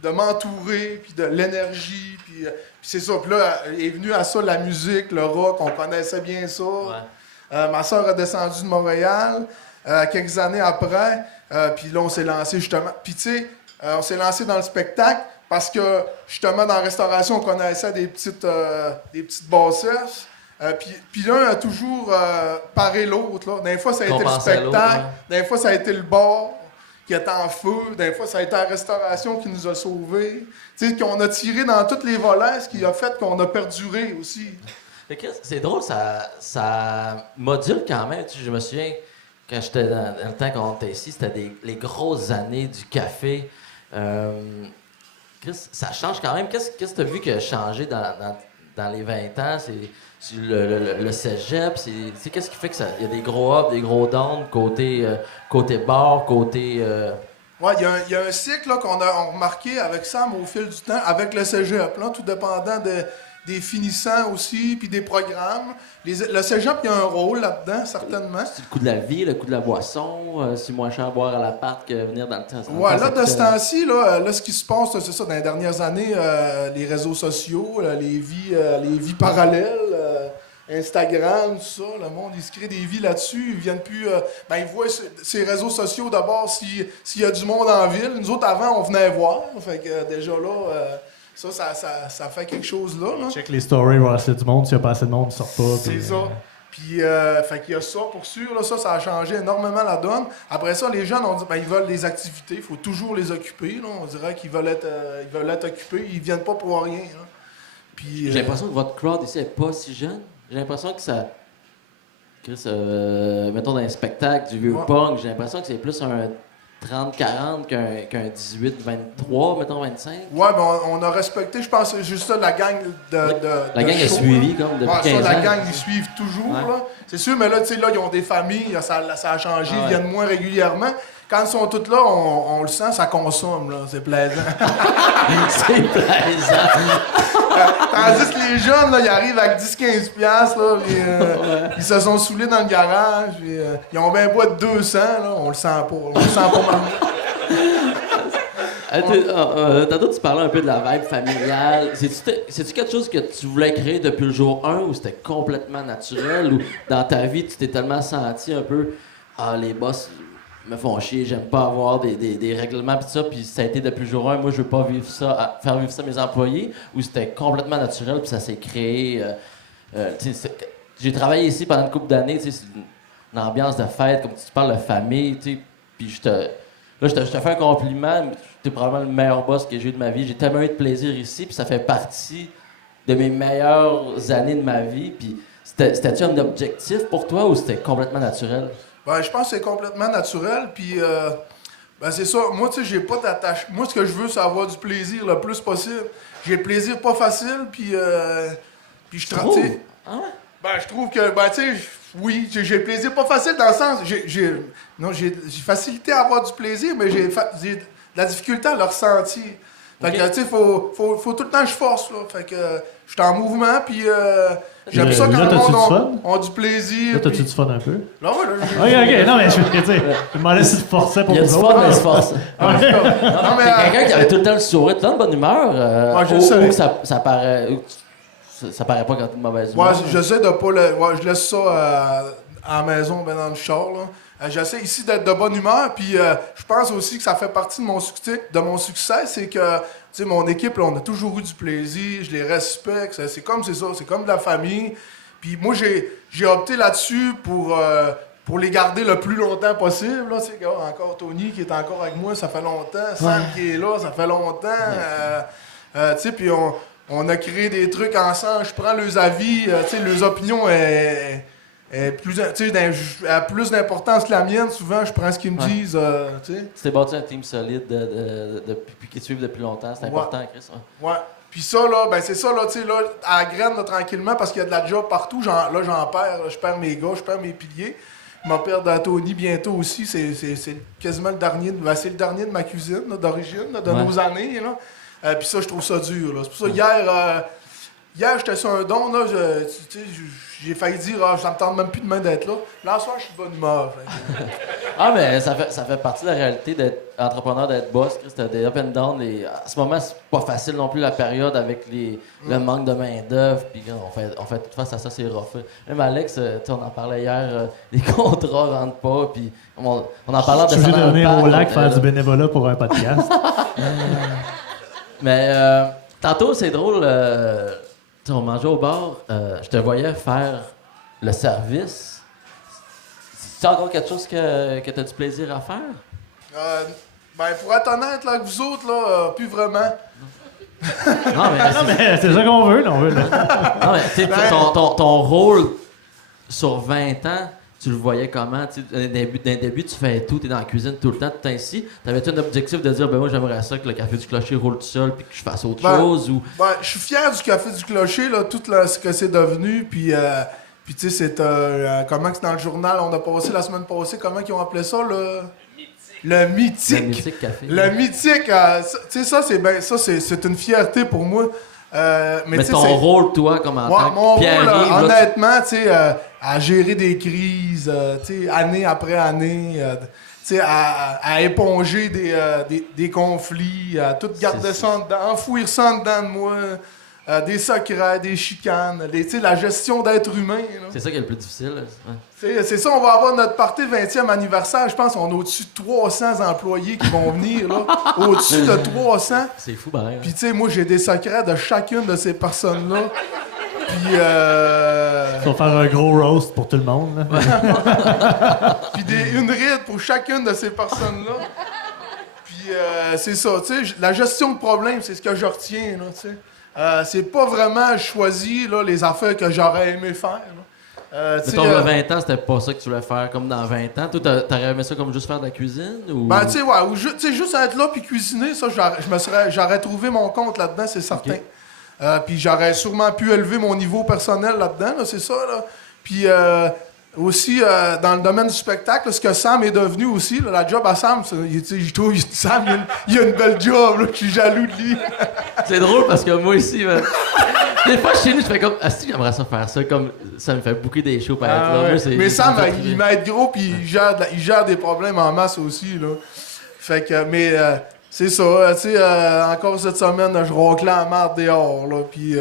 de m'entourer, puis de l'énergie, puis c'est ça. Puis là, est venu à ça la musique, le rock, on connaissait bien ça. Ouais. Ma soeur a descendu de Montréal quelques années après, puis là, on s'est lancé justement. Puis on s'est lancé dans le spectacle parce que justement, dans la restauration, on connaissait des petites bassesses. Puis l'un a toujours paré l'autre. Là. Des fois, ça a été le spectacle, des fois, ça a été le bar qui était en feu, des fois, ça a été la restauration qui nous a sauvés. Qu'on a tiré dans toutes les volets, ce qui a fait qu'on a perduré aussi. C'est drôle, ça module quand même. Je me souviens, quand j'étais dans le temps qu'on était ici, c'était les grosses années du café. Chris, ça change quand même. Qu'est-ce que tu as vu qui a changé dans les 20 ans? C'est le cégep, qu'est-ce qui fait que il y a des gros ups, des gros downs, côté bar, côté... Ouais, il y a un cycle là, qu'on a remarqué avec Sam au fil du temps, avec le cégep, là, tout dépendant des finissants aussi, puis des programmes. Le cégep, il y a un rôle là-dedans, certainement. C'est le coût de la vie, le coût de la boisson, c'est moins cher à boire à l'appart que venir dans le temps. Ouais, là, de ce temps-ci, là, ce qui se passe, c'est ça, dans les dernières années, les réseaux sociaux, les vies parallèles, Instagram, tout ça, le monde, il se crée des vies là-dessus, ils viennent plus... ils voient ces réseaux sociaux, d'abord, s'il y a du monde en ville. Nous autres, avant, on venait voir, fait que déjà là... Ça fait quelque chose là. Check les stories, voir s'il y a du monde, s'il n'y a pas assez de monde, ils sortent pas. C'est ça. Puis, fait qu'il y a ça pour sûr. Là, ça a changé énormément la donne. Après ça, les jeunes, on dit, ils veulent des activités. Il faut toujours les occuper. Là. On dirait qu'ils veulent être occupés. Ils viennent pas pour rien. Là. Puis, j'ai l'impression que votre crowd ici n'est pas si jeune. J'ai l'impression que ça... Chris, mettons dans un spectacle du vieux punk, j'ai l'impression que c'est plus un 30-40 qu'un 18-23, mettons 25. Ouais, mais on a respecté, je pense, juste ça, la gang de la gang a suivi comme depuis 15 ans. La gang, ils suivent toujours. Ouais. Là. C'est sûr, mais là, tu sais, là, ils ont des familles, ça a changé, ils viennent moins régulièrement. Quand ils sont tous là, on le sent, ça consomme, là. C'est plaisant. C'est plaisant. Tandis que les jeunes, là, ils arrivent avec 10-15$, là, ils se sont saoulés dans le garage, puis, ils ont bien bois de 200, là, on le sent pas. On le sent pas mal. Tantôt, tu parlais un peu de la vibe familiale. C'est-tu quelque chose que tu voulais créer depuis le jour 1 ou c'était complètement naturel? Ou dans ta vie, tu t'es tellement senti un peu « Ah, les boss me font chier, j'aime pas avoir des règlements pis ça, puis ça a été depuis le jour 1, moi je veux pas vivre ça, faire vivre ça à mes employés, ou c'était complètement naturel puis ça s'est créé. J'ai travaillé ici pendant une couple d'années, c'est une ambiance de fête, comme tu parles de famille, puis je te fais un compliment, t'es probablement le meilleur boss que j'ai eu de ma vie, j'ai tellement eu de plaisir ici, puis ça fait partie de mes meilleures années de ma vie, puis c'était-tu un objectif pour toi ou c'était complètement naturel? Je pense que c'est complètement naturel, puis c'est ça. Moi, tu sais, j'ai pas d'attache. Moi, ce que je veux, c'est avoir du plaisir le plus possible. J'ai le plaisir pas facile, puis je trouve. Je trouve que, tu sais, oui, j'ai le plaisir pas facile dans le sens. J'ai facilité à avoir du plaisir, mais j'ai de la difficulté à le ressentir. Fait que, tu sais, faut tout le temps que je force, là. Fait que je suis en mouvement, puis j'aime ça quand le monde a du plaisir. Là, t'as-tu du fun un peu? Là, OK. Non, mais je veux dire, je me demandais si tu forçais pour il y a du fun, mais il se force. Non, mais quelqu'un qui avait tout le temps le sourire, tout le temps de bonne humeur, ou ça paraît... Ça paraît pas quand t'es de mauvaise humeur. J'essaie de pas le... je laisse ça à la maison, ben dans le char, là. J'essaie ici d'être de bonne humeur, puis je pense aussi que ça fait partie de mon succès, c'est que, tu sais, mon équipe, là, on a toujours eu du plaisir, je les respecte, c'est comme de la famille. Puis moi, j'ai opté là-dessus pour pour les garder le plus longtemps possible. Là, encore Tony qui est encore avec moi, ça fait longtemps. Sam qui est là, ça fait longtemps. Puis on a créé des trucs ensemble. Je prends leurs avis, leurs opinions a plus d'importance que la mienne. Souvent, je prends ce qu'ils me disent. Tu t'es bâti un team solide qui te suivent depuis longtemps. C'est important, Chris. Ouais. Puis ça, là, ben c'est ça, là, tu sais, là, à la graine, là, tranquillement, parce qu'il y a de la job partout. J'en perds. Je perds mes gars, je perds mes piliers. Je m'en perds à Tony bientôt aussi. C'est quasiment le dernier. C'est le dernier de ma cuisine, là, d'origine, là, de nos années. Puis ça, je trouve ça dur. Là. C'est pour ça, hier, j'étais sur un don, là, j'ai failli dire ça me tente même plus demain d'être là. Là, ce soir, je suis de bonne humeur. Mais ça fait partie de la réalité d'être entrepreneur, d'être boss. Chris, t'as des up and down. En ce moment, c'est pas facile non plus la période avec le manque de main-d'œuvre. Puis on fait tout face à ça, c'est rough. Même Alex, on en parlait hier, les contrats rentrent pas. Puis on en parlait de ça. Je suis obligé de venir au lac faire du bénévolat pour un podcast. Mais tantôt, c'est drôle. On mangeait au bar, je te voyais faire le service. C'est encore quelque chose que tu as du plaisir à faire? Pour être honnête, là, avec vous autres, là, plus vraiment. Non, mais c'est ça qu'on veut, là. Non, mais ton rôle sur 20 ans, tu le voyais comment? D'un début, tu fais tout, tu es dans la cuisine tout le temps, tout ainsi. T'avais-tu un objectif de dire, moi, j'aimerais ça que le Café du Clocher roule tout seul puis que je fasse autre chose? Ou... je suis fier du Café du Clocher, là, tout ce que c'est devenu. Puis tu sais, c'est comment que c'est dans le journal, on a passé la semaine passée, comment ils ont appelé ça, le mythique. Le mythique café. Le mythique, tu sais, c'est une fierté pour moi. Mais ton rôle, toi, comme en tant mon que Pierre-Yves, rôle, honnêtement, tu sais, à gérer des crises, tu sais, année après année, tu sais, à éponger des conflits, à tout garder ça en dedans, enfouir ça en dedans de moi, des secrets, des chicanes, tu sais, la gestion d'être humain. Là. C'est ça qui est le plus difficile. C'est ça, on va avoir notre party 20e anniversaire. Je pense qu'on a au-dessus de 300 employés qui vont venir, là. Au-dessus de 300. C'est fou, pareil. Puis, tu sais, moi, j'ai des secrets de chacune de ces personnes-là. Puis, On va faire un gros roast pour tout le monde, là. Puis, une ride pour chacune de ces personnes-là. Puis, c'est ça, tu sais, la gestion de problèmes, c'est ce que je retiens, là, tu sais. C'est pas vraiment choisi, là, les affaires que j'aurais aimé faire, là. Mettons, il y a 20 ans, c'était pas ça que tu voulais faire comme dans 20 ans. Toi, t'aurais aimé ça comme juste faire de la cuisine? Ou... Ben, tu sais, ouais, juste être là puis cuisiner, ça, j'aurais trouvé mon compte là-dedans, c'est certain. Okay. Puis j'aurais sûrement pu élever mon niveau personnel là-dedans, là, c'est ça, là. Puis aussi, dans le domaine du spectacle, là, ce que Sam est devenu aussi, là, la job à Sam, je trouve Sam, il a une belle job, là, je suis jaloux de lui. C'est drôle parce que moi aussi, des fois, chez nous, je fais comme, si j'aimerais ça faire ça, comme ça me fait bouquer des shows par être là. Ouais. Moi, mais Sam, il m'aide gros, puis il gère des problèmes en masse aussi, là. Fait que, c'est ça, tu sais, encore cette semaine, là, je raclais la marde dehors, là, puis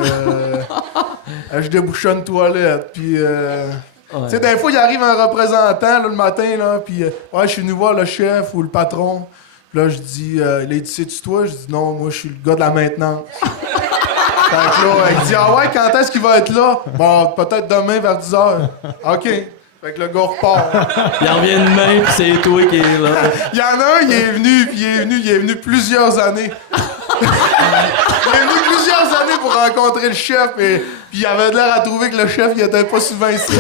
je débouchais une toilette, puis... Tu sais, des fois, il arrive un représentant, là, le matin, là, puis je suis venu voir le chef ou le patron. Puis là, je dis, il a dit, c'est-tu toi? Je dis, non, moi, je suis le gars de la maintenance. Fait que là, il dit, ouais, quand est-ce qu'il va être là? Bon, peut-être demain vers 10h. OK. Fait que le gars repart. Il revient demain, puis c'est toi qui est là. Il y en a un, il est venu plusieurs années. Il est venu plusieurs années pour rencontrer le chef, puis il avait l'air à trouver que le chef, il était pas souvent ici.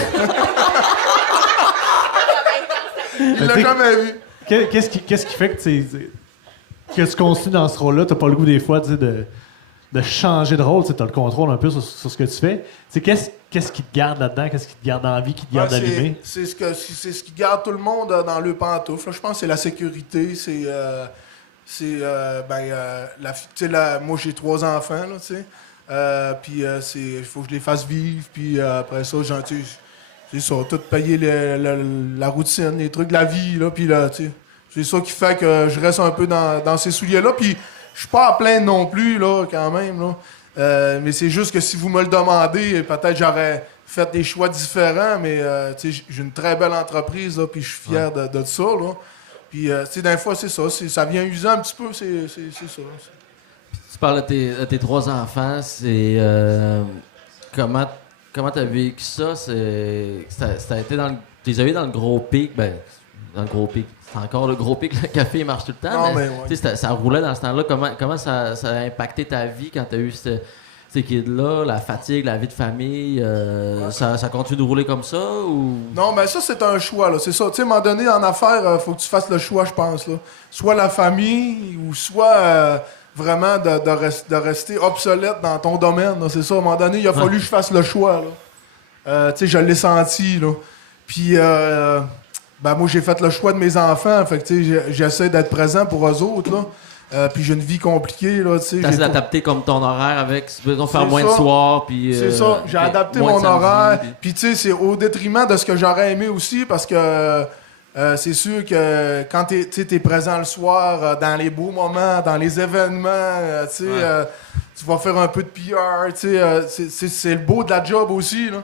Il l'a jamais vu. Qu'est-ce qui fait que tu continues dans ce rôle-là? T'as pas le goût des fois de changer de rôle, tu as le contrôle un peu sur ce que tu fais. Qu'est-ce qui te garde là-dedans? Qu'est-ce qui te garde en vie, qui te garde allumé? C'est ce qui garde tout le monde dans le pantoufle. Je pense que c'est la sécurité, moi j'ai 3 enfants, là, tu sais. Puis il faut que je les fasse vivre, puis après ça, c'est ça, tout payer la routine, les trucs de la vie, là, puis là, tu sais. C'est ça qui fait que je reste un peu dans ces souliers-là, puis je suis pas à plaindre non plus, là, quand même, là. Mais c'est juste que si vous me le demandez, peut-être j'aurais fait des choix différents, mais tu sais, j'ai une très belle entreprise, là, puis je suis fier de ça, là. Puis, tu sais, des fois, c'est ça, ça vient usant un petit peu, c'est ça. Tu parles de tes 3 enfants, c'est comment comment t'as vécu ça? Ça a été dans le... T'es eu dans le gros pic, ben, dans le gros pic. C'est encore le gros pic, le café il marche tout le temps, Non, mais ouais. ça roulait dans ce temps-là. Comment ça a impacté ta vie quand t'as eu ces kids-là, la fatigue, la vie de famille? Ça continue de rouler comme ça ou... Non, mais ça, c'est un choix, là. C'est ça. Tu sais, à un moment donné, en affaires, faut que tu fasses le choix, je pense, là. Soit la famille, ou soit vraiment de rester obsolète dans ton domaine, là. C'est ça, à un moment donné, il a fallu que je fasse le choix, là. Tu sais, je l'ai senti, là. Puis, moi, j'ai fait le choix de mes enfants. Fait que, tu sais, j'essaie d'être présent pour eux autres, là. Puis j'ai une vie compliquée, là, tu sais. T'as essayé d'adapter comme ton horaire avec, faire C'est moins de ça. soirs, puis... C'est ça, j'ai adapté moins mon de samedi, horaire. puis- Puis tu sais, c'est au détriment de ce que j'aurais aimé aussi, parce que c'est sûr que quand t'es présent le soir, dans les beaux moments, dans les événements, tu sais, tu vas faire un peu de PR, tu sais, c'est le beau de la job aussi, là.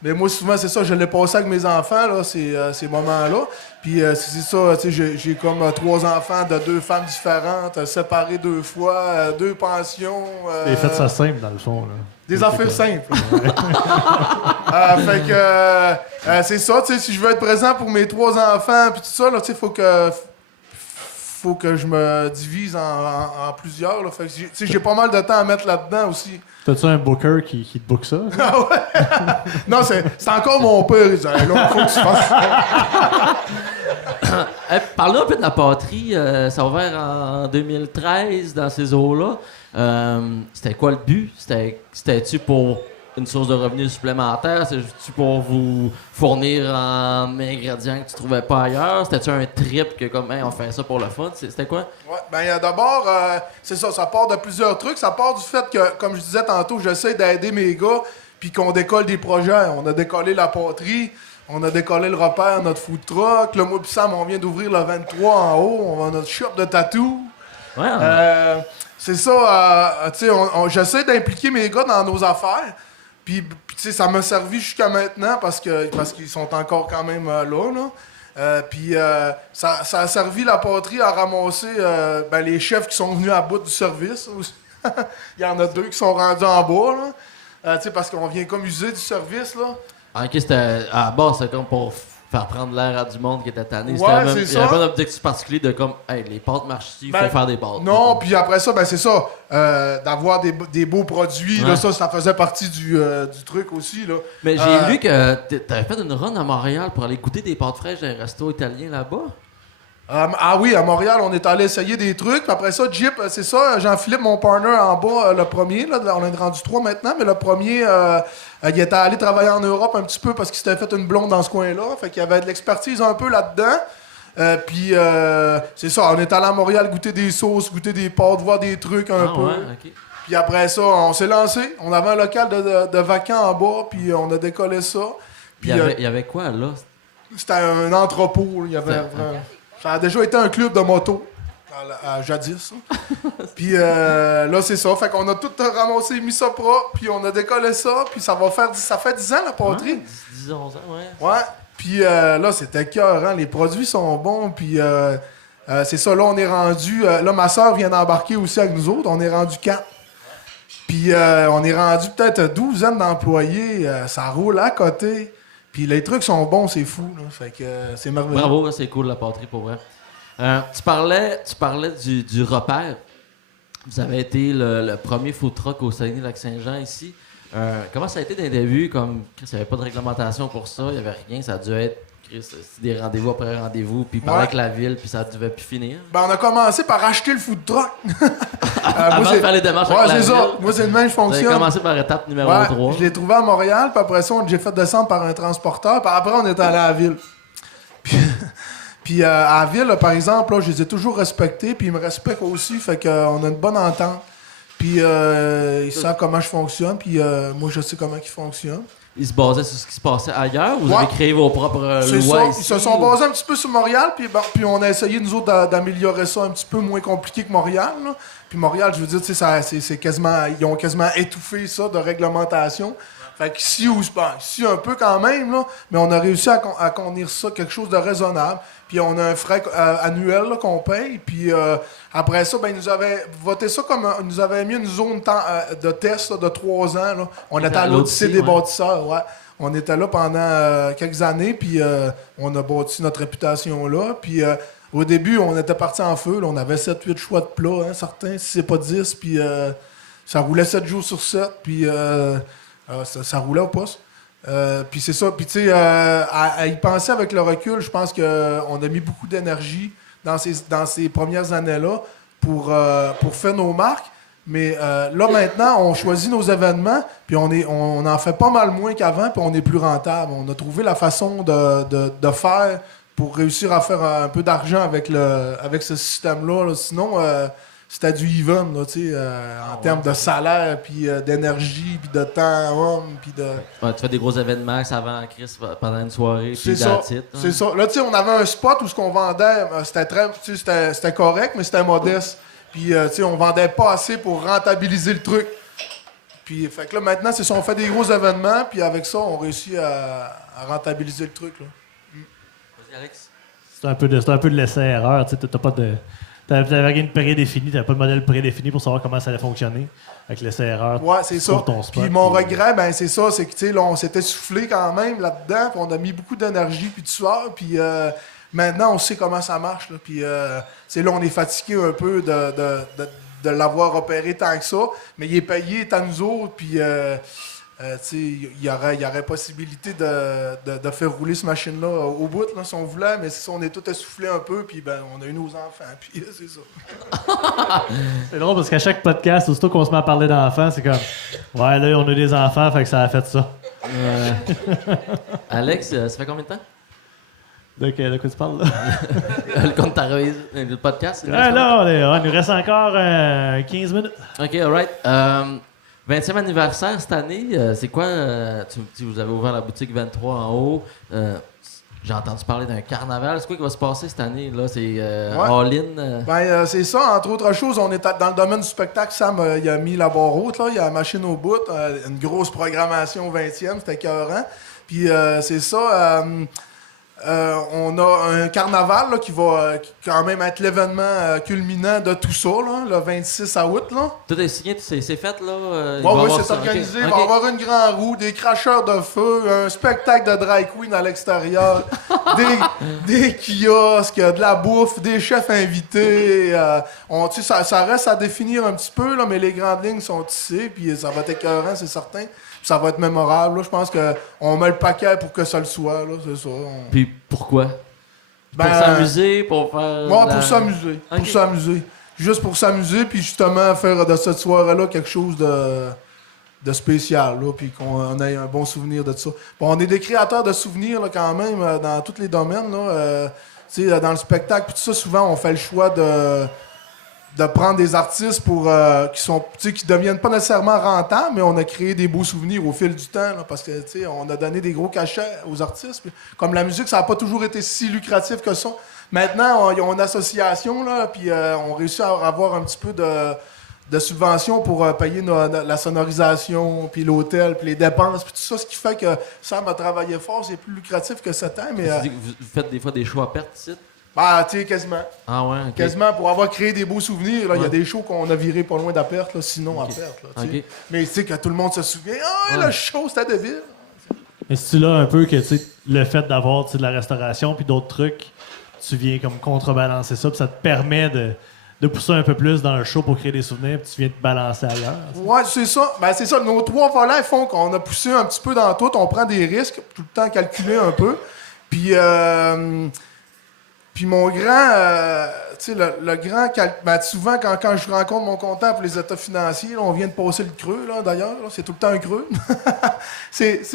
Mais moi, souvent, c'est ça, je l'ai passé avec mes enfants, là, ces moments-là. Puis c'est ça, tu sais, j'ai comme 3 enfants de 2 femmes différentes, séparés 2 fois, 2 pensions. T'as fait ça simple, dans le fond. Là. Des affaires simples. Fait que c'est ça, tu sais, si je veux être présent pour mes 3 enfants, puis tout ça, là, tu sais, faut que je me divise en plusieurs, là. Fait que j'ai pas mal de temps à mettre là-dedans aussi. T'as-tu un booker qui te book ça? Non, c'est encore mon père, il dit, là, faut que tu fasses ça. Parle-nous un peu de la pâterie. Ça a ouvert en 2013 dans ces eaux-là. C'était quoi le but? C'était-tu pour une source de revenus supplémentaire? C'était-tu pour vous fournir en ingrédients que tu trouvais pas ailleurs? C'était-tu un trip que comme hey, on fait ça pour le fun? C'était quoi? Ouais, ben d'abord, c'est ça part de plusieurs trucs. Ça part du fait que, comme je disais tantôt, j'essaie d'aider mes gars, puis qu'on décolle des projets. On a décollé la pâterie, on a décollé le repère, notre food truck. Là, moi puis Sam, on vient d'ouvrir le 23 en haut. On a notre shop de tatou. Ouais. C'est ça, tu sais, j'essaie d'impliquer mes gars dans nos affaires. Puis tu sais, ça m'a servi jusqu'à maintenant parce qu'ils sont encore quand même là. Puis ça a servi la pâterie à ramasser les chefs qui sont venus à bout du service. Il y en a 2 qui sont rendus en bas, là. Tu sais, parce qu'on vient comme user du service, là. Ok, c'était à la base, c'était comme pour faire prendre l'air à du monde qui était tanné. Ouais, Il c'est n'y ça. avait pas d'objectif particulier de comme, hey, les pâtes marchent ici, il faut faire des pâtes. Non, puis après ça, c'est ça. D'avoir des beaux produits, Ouais. là, ça faisait partie du truc aussi, là. Mais j'ai lu que t'avais fait une run à Montréal pour aller goûter des pâtes fraîches dans un resto italien là-bas. Oui, à Montréal, on est allé essayer des trucs. Puis après ça, Jeep, c'est ça, Jean-Philippe, mon partner en bas, le premier, là, on est rendu 3 maintenant, mais le premier, il était allé travailler en Europe un petit peu parce qu'il s'était fait une blonde dans ce coin-là. Fait qu'il y avait de l'expertise un peu là-dedans. Puis c'est ça, on est allé à Montréal goûter des sauces, goûter des pâtes, voir des trucs un peu. Ouais, ok. Puis après ça, on s'est lancé. On avait un local de vacants en bas, puis on a décollé ça. Puis Il y avait quoi là? c'était un entrepôt. Là. Il y avait vraiment... Ça a déjà été un club de moto, jadis. Puis là, c'est ça. Fait qu'on a tout ramassé, mis ça propre, puis on a décollé ça, puis ça fait 10 ans, la pâterie. Ouais, 10, 11 ans, ouais. Ouais. Puis là, c'était cœur, les produits sont bons, puis c'est ça. Là, on est rendu... là, ma soeur vient d'embarquer aussi avec nous autres. On est rendu 4. Puis on est rendu peut-être 12 ans d'employés. Ça roule à côté. Puis les trucs sont bons, c'est fou. Là. Fait que c'est merveilleux. Bravo, c'est cool la pâterie pour vrai. Tu parlais du repère. Vous avez été le premier food truck au Saguenay-Lac-Saint-Jean ici. Comment ça a été d'un début? Comme il n'y avait pas de réglementation pour ça, il n'y avait rien, ça a dû être des rendez-vous après rendez-vous, puis parler avec la ville, puis ça devait plus finir. Ben, on a commencé par acheter le food truck. Avant de faire les démarches avec la c'est ville. ça. Moi, c'est le même, je Vous avez fonctionne. commencé par étape numéro Ouais, 3. je l'ai trouvé à Montréal, puis après ça, j'ai fait descendre par un transporteur, puis après, on est allé à la ville. Puis à la ville, là, par exemple, là, je les ai toujours respectés, puis ils me respectent aussi, fait qu'on a une bonne entente. Puis ils savent comment je fonctionne, puis moi, je sais comment ils fonctionnent. Ils se basaient sur ce qui se passait ailleurs ou vous Ouais. avez créé vos propres C'est lois ça. ici? Ils se sont basés un petit peu sur Montréal, puis on a essayé, nous autres, d'améliorer ça un petit peu moins compliqué que Montréal. Là. Puis Montréal, je veux dire, tu sais, c'est quasiment... Ils ont quasiment étouffé ça de réglementation. Fait qu'ici, ici un peu quand même, là, mais on a réussi à contenir ça, quelque chose de raisonnable. Puis on a un frais annuel là, qu'on paye. Puis après ça, ben, ils nous avaient voté ça comme... Ils nous avaient mis une zone de test là, de 3 ans. Là. On était à l'Odyssée des bâtisseurs, ouais. On était là pendant quelques années, puis on a bâti notre réputation là. Puis au début, on était parti en feu. Là, on avait 7-8 choix de plats, hein, certains, si c'est pas 10. Puis ça roulait 7 jours sur 7. Puis ça roulait au poste. Puis c'est ça. Puis tu sais, à y penser avec le recul, je pense qu'on a mis beaucoup d'énergie dans ces premières années-là pour faire nos marques. Mais là, maintenant, on choisit nos événements, puis on en fait pas mal moins qu'avant, puis on est plus rentable. On a trouvé la façon de faire pour réussir à faire un peu d'argent avec ce système-là. Là. Sinon, c'était du even, là, en termes de salaire, puis d'énergie, puis de temps, puis de... Ouais, tu fais des gros événements, ça vend en crise pendant une soirée, puis c'est ça. Là, tu sais, on avait un spot où ce qu'on vendait, c'était correct, mais c'était modeste. Puis, tu sais, on vendait pas assez pour rentabiliser le truc. Puis, fait que là, maintenant, c'est ça, on fait des gros événements, puis avec ça, on réussit à rentabiliser le truc, là. Vas-y, Alex. C'est un peu de l'essai-erreur, tu sais, t'as pas de... T'avais rien de prédéfini, t'avais pas de modèle prédéfini pour savoir comment ça allait fonctionner avec l'essai-erreur. Ouais, c'est ça. Ton spot, puis mon regret, ben c'est ça, c'est que, tu sais, là, on s'était soufflé quand même là-dedans, puis on a mis beaucoup d'énergie puis de sueur, puis... maintenant, on sait comment ça marche. Là, puis, c'est là, on est fatigué un peu de l'avoir opéré tant que ça. Mais il est payé, tant nous autres. Puis, il y aurait possibilité de faire rouler cette machine-là au bout, là, si on voulait. Mais c'est ça, on est tous essoufflés un peu. Puis, ben, on a eu nos enfants. Puis, c'est ça. C'est drôle parce qu'à chaque podcast, aussitôt qu'on se met à parler d'enfants, c'est comme ouais, là, on a des enfants, fait que ça a fait ça. Alex, ça fait combien de temps? De quoi tu parles, là? Le compte le podcast? Là, il nous reste encore 15 minutes. OK, all right. 20e anniversaire cette année, c'est quoi? Vous avez ouvert la boutique 23 en haut. J'ai entendu parler d'un carnaval. C'est quoi qui va se passer cette année? Là? C'est all-in? Ben, c'est ça. Entre autres choses, on est dans le domaine du spectacle. Sam, il a mis la barre haute. Là. Il y a la machine au bout. Une grosse programmation 20e. C'était écœurant. Puis c'est ça... on a un carnaval là, qui va quand même être l'événement culminant de tout ça, là, le 26 août. Là. Tout est signé, c'est fait, là? Oui, c'est organisé. Il va y avoir une grande roue, des cracheurs de feu, un spectacle de drag queen à l'extérieur, des kiosques, de la bouffe, des chefs invités. Ça reste à définir un petit peu, là, mais les grandes lignes sont tissées, puis ça va être écœurant, c'est certain. Ça va être mémorable. Là. Je pense qu'on met le paquet pour que ça le soit. Là. C'est ça. Puis pourquoi? Pour s'amuser, pour faire... Ouais, pour s'amuser. Okay. Pour s'amuser. Juste pour s'amuser, puis justement faire de cette soirée-là quelque chose de spécial, là, puis qu'on ait un bon souvenir de ça. Bon, on est des créateurs de souvenirs là, quand même dans tous les domaines. Là. Dans le spectacle, puis tout ça, souvent, on fait le choix de prendre des artistes qui deviennent pas nécessairement rentables, mais on a créé des beaux souvenirs au fil du temps, là, parce que on a donné des gros cachets aux artistes. Puis, comme la musique, ça n'a pas toujours été si lucratif que ça. Maintenant, ils ont une association, là, puis on réussit à avoir un petit peu de subventions pour payer la sonorisation, puis l'hôtel, puis les dépenses, puis tout ça, ce qui fait que Sam a travaillé fort, c'est plus lucratif que 7 ans. Mais, tu dis que vous faites des fois des choix à perte ici? Bah, tu sais, quasiment. Ah ouais, OK. Quasiment, pour avoir créé des beaux souvenirs. Il y a des shows qu'on a virés pas loin de la perte, là, sinon à perte. Là, okay. Mais tu sais que tout le monde se souvient. Le show, c'était débile. Mais c'est là un peu que le fait d'avoir de la restauration puis d'autres trucs, tu viens comme contrebalancer ça, puis ça te permet de pousser un peu plus dans le show pour créer des souvenirs, puis tu viens te balancer ailleurs. Ouais, c'est ça. Ben, c'est ça. Nos 3 volets font qu'on a poussé un petit peu dans tout. On prend des risques, tout le temps calculé un peu. Puis... Puis mon grand, tu sais, le grand, ben, souvent quand je rencontre mon comptable pour les états financiers, là, on vient de passer le creux, là, d'ailleurs, là, c'est tout le temps un creux.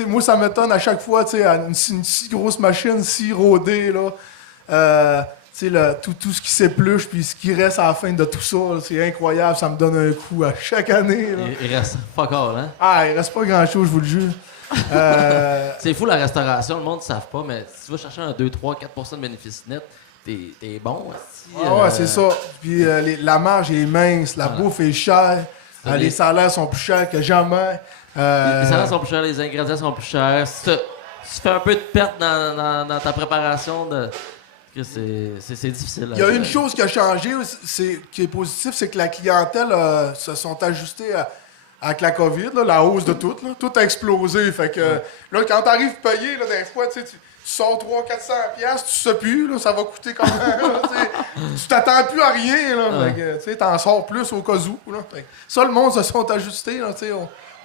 Moi, ça m'étonne à chaque fois, tu sais, une si grosse machine, si rodée, là, tu sais, tout ce qui s'épluche, puis ce qui reste à la fin de tout ça, là, c'est incroyable, ça me donne un coup à chaque année. Là. Il reste fuck all, hein? Ah, il reste pas grand-chose, je vous le jure. C'est fou la restauration, le monde ne savent pas, mais si tu vas chercher un 2, 3, 4% de bénéfice net, t'es bon. Ouais, c'est ça. Puis la marge est mince, la bouffe est chère. Les salaires sont plus chers que jamais. Les salaires sont plus chers, les ingrédients sont plus chers. Si tu fais un peu de perte dans ta préparation, c'est difficile. Il y a une chose qui a changé, qui est positive, c'est que la clientèle se sont ajustées avec la COVID, là, la hausse de tout. Là. Tout a explosé. Fait que là, quand t'arrives payé, là, des fois, tu sors 300-400$, tu sais plus, là, ça va coûter combien. Là, tu t'attends plus à rien. Là, fait que, t'en sors plus au cas où. Là. Fait que, ça, le monde se sont ajustés, là,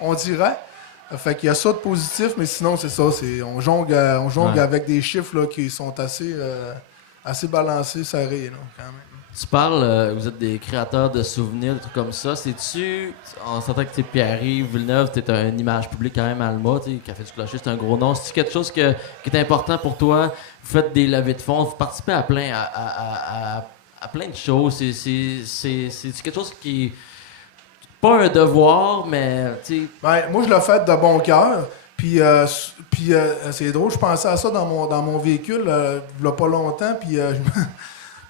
on dirait. Fait qu'il y a ça de positif, mais sinon, c'est ça. On jongle avec des chiffres là, qui sont assez balancés, serrés, là, quand même. Tu parles, vous êtes des créateurs de souvenirs, des trucs comme ça. On s'entend que Pierre-Yves Villeneuve, t'es une image publique quand même, Alma, Café du Clocher, c'est un gros nom. C'est quelque chose qui est important pour toi? Vous faites des levées de fonds, vous participez à plein de choses. C'est quelque chose qui... Pas un devoir, mais... Ben, moi, je l'ai fait de bon cœur. Puis c'est drôle, je pensais à ça dans mon véhicule il y a pas longtemps. Puis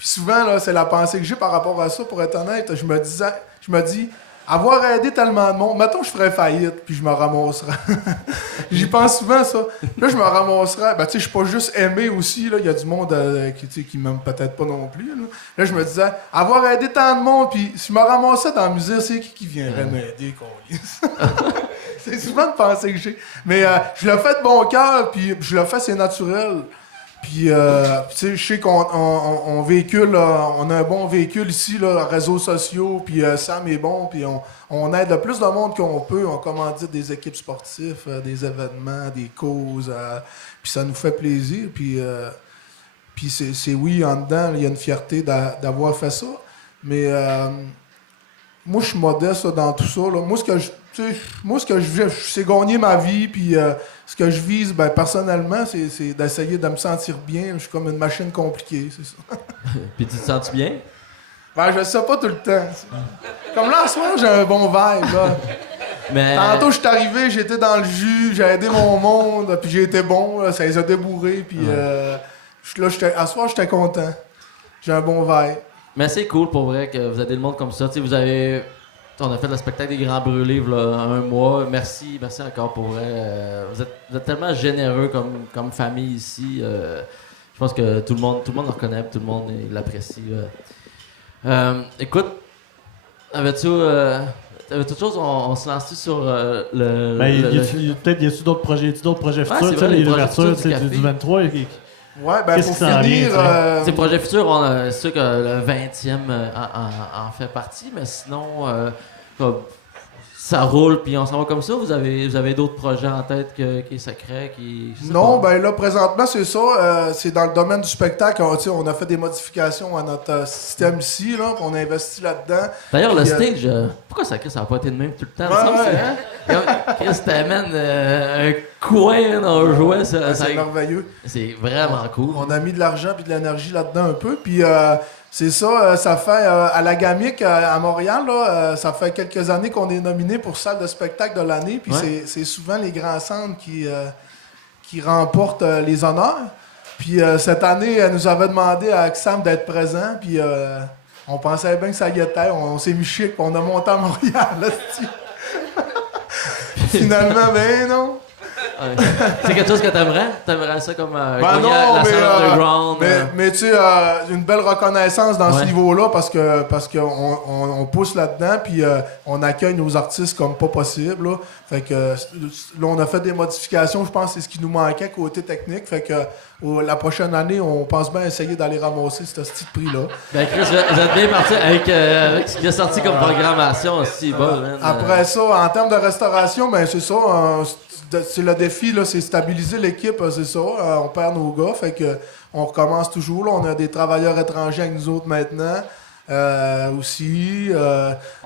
souvent, là, c'est la pensée que j'ai par rapport à ça, pour être honnête. Je me dis, avoir aidé tellement de monde, mettons, je ferais faillite, puis je me ramasserais. J'y pense souvent, ça. Là, je me ramasserais. Ben, tu sais, je suis pas juste aimé aussi, là. Il y a du monde qui m'aime peut-être pas non plus, là. Là, je me disais, avoir aidé tant de monde, puis si je me ramassais dans la musique, c'est qui viendrait m'aider, C'est souvent une pensée que j'ai. Mais je le fais de bon cœur, puis je le fais, c'est naturel. Puis, tu sais, je sais qu'on véhicule, on a un bon véhicule ici, là, réseaux sociaux, puis Sam est bon, puis on aide le plus de monde qu'on peut. On commandite des équipes sportives, des événements, des causes, puis ça nous fait plaisir. Puis c'est oui, en dedans, il y a une fierté d'avoir fait ça. Mais moi, je suis modeste là, dans tout ça. Là. Moi, ce que je vis, c'est gagner ma vie, puis ce que je vise, ben, personnellement, c'est d'essayer de me sentir bien. Je suis comme une machine compliquée, c'est ça. Puis tu te sens bien? Ben, je le sais pas tout le temps. Comme là, en ce moment, j'ai un bon vibe, là. Mais... Tantôt, je suis arrivé, j'étais dans le jus, j'ai aidé mon monde, puis j'ai été bon, là, ça les a débourrés, puis à ce soir, j'étais content. J'ai un bon vibe. Mais c'est cool, pour vrai, que vous aidez le monde comme ça. T'sais, on a fait le spectacle des Grands Brûlés il y a un mois. Merci encore pour vrai. Vous êtes tellement généreux comme famille ici. Je pense que tout le monde le reconnaît, tout le monde l'apprécie. Écoute, avais-tu autre chose? On se lance-tu sur le... Peut-être y a-tu d'autres projets futurs? C'est vrai, les projets ouvertures futurs du 23. Ouais, ben Qu'est-ce pour qui s'en finir... vient, Ces projets futurs, c'est sûr que le 20e en fait partie, mais sinon, ça roule puis on s'en va comme ça. Vous avez d'autres projets en tête qui est secret? Non, ben là, présentement, c'est ça. C'est dans le domaine du spectacle. On a fait des modifications à notre système ici, là, on a investi là-dedans. D'ailleurs, le stage, pourquoi ça n'a pas été de même tout le temps? Chris t'amène un coin dans le jouet. C'est merveilleux. C'est vraiment cool. On a mis de l'argent et de l'énergie là-dedans un peu. Puis c'est ça, ça fait à la Gamic à Montréal, là, ça fait quelques années qu'on est nominé pour salle de spectacle de l'année. Puis c'est souvent les grands centres qui remportent les honneurs. Puis cette année, elle nous avait demandé à Sam d'être présent. Puis on pensait bien que ça y était. On s'est mis chic. On a monté à Montréal. Là, finalement, ben non. Ouais. C'est quelque chose que t'aimerais? T'aimerais ça comme ben non, la salle underground? Mais tu sais, une belle reconnaissance dans ce niveau-là parce qu'on pousse là-dedans puis on accueille nos artistes comme pas possible. Là. Fait que là, on a fait des modifications, je pense que c'est ce qui nous manquait côté technique. Fait que la prochaine année, on pense bien essayer d'aller ramasser ce petit prix-là. Ben Chris, vous êtes bien parti avec ce qui est sorti comme programmation aussi. Après ça, en termes de restauration, ben c'est ça. C'est le défi, là, c'est stabiliser l'équipe, c'est ça. On perd nos gars, fait que on recommence toujours. Là, on a des travailleurs étrangers avec nous autres maintenant. Aussi.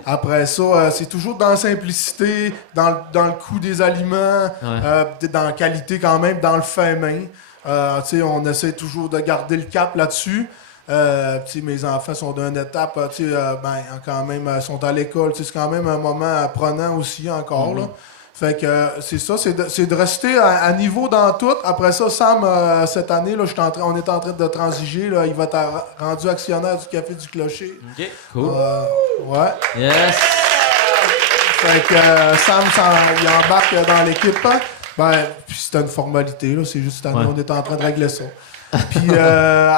Après ça, c'est toujours dans la simplicité, dans le coût des aliments, dans la qualité quand même, dans le fin main. On essaie toujours de garder le cap là-dessus. Mes enfants sont d'une étape, quand même, sont à l'école. C'est quand même un moment apprenant aussi encore. Là. Fait que c'est ça, c'est de rester à niveau dans tout. Après ça, Sam, cette année, là, on est en train de transiger. Là, il va être rendu actionnaire du Café du Clocher. OK, cool. Ouais. Yes! Fait que Sam, il embarque dans l'équipe. Ben, puis c'était une formalité, là. C'est juste cette année, on est en train de régler ça. Puis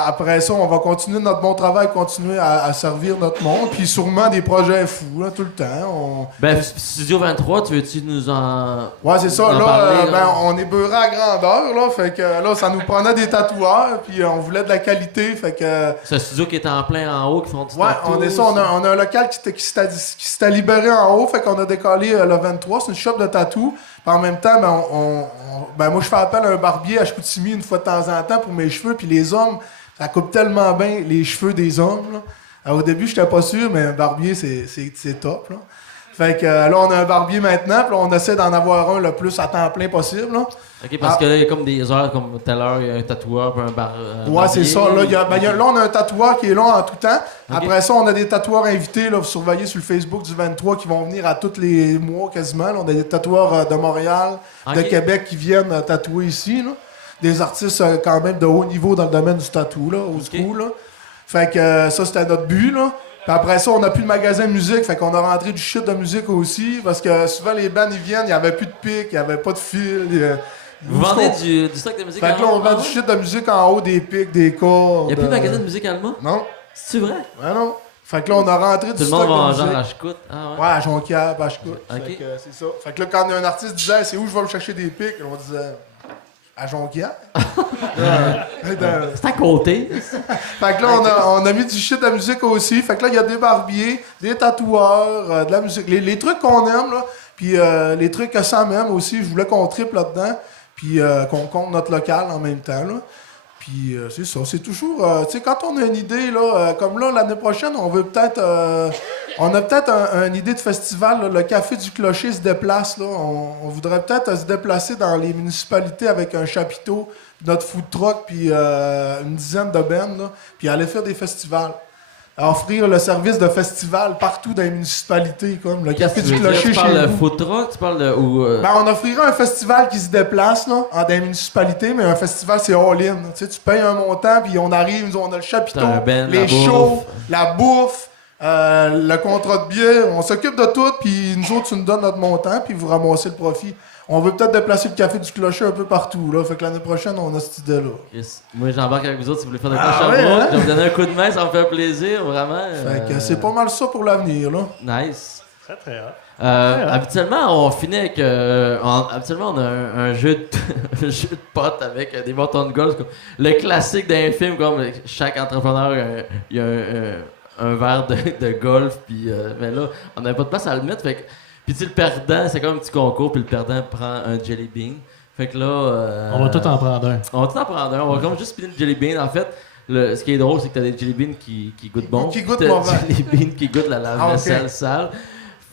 après ça, on va continuer notre bon travail, continuer à servir notre monde. Puis sûrement des projets fous, là, tout le temps. Ben, Studio 23, tu veux-tu nous en. Ouais, c'est ça. en Là, parler, ben, on est beurré à grandeur, là. Fait que là, ça nous prenait des tatoueurs. Puis on voulait de la qualité. Fait que. C'est un studio qui est en plein en haut, qui font du Ouais, tatou, on est ça. On a un local qui s'était libéré en haut. Fait qu'on a décollé le 23. C'est une shop de tatou. Puis en même temps, ben, moi, je fais appel à un barbier à Chicoutimi une fois de temps en temps pour mes cheveux. Puis les hommes, ça coupe tellement bien les cheveux des hommes. Là. Alors, au début, j'étais pas sûr, mais un barbier, c'est top. Là. Fait que là, on a un barbier maintenant. Puis là, on essaie d'en avoir un le plus à temps plein possible. Là. OK, parce que là, il y a comme des heures, comme tout à l'heure, il y a un tatoueur puis un ouais, c'est ça. Là, là, on a un tatoueur qui est là en tout temps. Okay. Après ça, on a des tatoueurs invités. Là, vous surveillez sur le Facebook du 23 qui vont venir à tous les mois quasiment. Là. On a des tatoueurs de Montréal, de Québec qui viennent tatouer ici. Là. Des artistes quand même de haut niveau dans le domaine du tatou, là, au school. Là. Fait que ça, c'était notre but. Là. Puis après ça, on n'a plus de magasin de musique, fait qu'on a rentré du shit de musique aussi, parce que souvent les bands, ils viennent, il n'y avait plus de pics, il n'y avait pas de fil. Vous vendez du stock de musique en haut? Fait que là, on vend du shit de musique en haut, des pics, des cordes. Il n'y a plus de magasin de musique Alma? Non. C'est vrai? Ouais, non. Fait que là, on a rentré du stock de musique. Tout le monde va genre à Chicout? Ah ouais? Ouais, à Jonquière, à Chicout. Ok. Fait que c'est ça. Fait que là, quand un artiste disait, c'est où je vais me chercher des pics, on disait, à Jonquière. C'est à côté. Fait que là, on a mis du shit de musique aussi. Fait que là, il y a des barbiers, des tatoueurs, de la musique. Les trucs qu'on aime, là. Puis les trucs que Sam aime aussi, je voulais qu'on triple là-dedans. Puis qu'on compte notre local en même temps, là. Puis c'est ça, c'est toujours... tu sais, quand on a une idée, là, comme là, l'année prochaine, on veut peut-être... on a peut-être une idée de festival, là, le Café du Clocher se déplace, là. On voudrait peut-être se déplacer dans les municipalités avec un chapiteau, notre food truck, puis une dizaine de bands, là, puis aller faire des festivals. À offrir le service de festival partout dans les municipalités, comme le Café du Clocher chez nous. Tu parles de food truck, tu parles de... Ben, on offrirait un festival qui se déplace là, dans les municipalités, mais un festival, c'est all-in. Tu sais, tu payes un montant, puis on arrive, on a le chapiteau, les shows, la bouffe, le contrat de billet. On s'occupe de tout, puis nous autres, tu nous donnes notre montant, puis vous ramassez le profit. On veut peut-être déplacer le Café du Clocher un peu partout, là. Fait que l'année prochaine, on a cette idée-là. Yes. Moi, j'embarque avec vous autres si vous voulez faire des quoi à Sherbrooke. Hein? Je vais vous donner un coup de main, ça me fait plaisir, vraiment. Fait que c'est pas mal ça pour l'avenir, là. Nice. Très, très hot. Habituellement, on finit avec... habituellement, on a un jeu de, un jeu de potes avec des bâtons de golf. Le classique d'un film, comme chaque entrepreneur, il y a un verre de golf. Puis, mais là, on n'avait pas de place à le mettre. Fait que, puis tu sais, le perdant, c'est comme un petit concours, puis le perdant prend un jelly bean. Fait que là... on va tout en prendre un. On va tout en prendre un. On va comme juste spinner le jelly bean. En fait, ce qui est drôle, c'est que t'as des jelly beans qui goûtent bon. Qui goûtent t'as mauvais. des jelly beans qui goûtent la lave-vaisselle sale.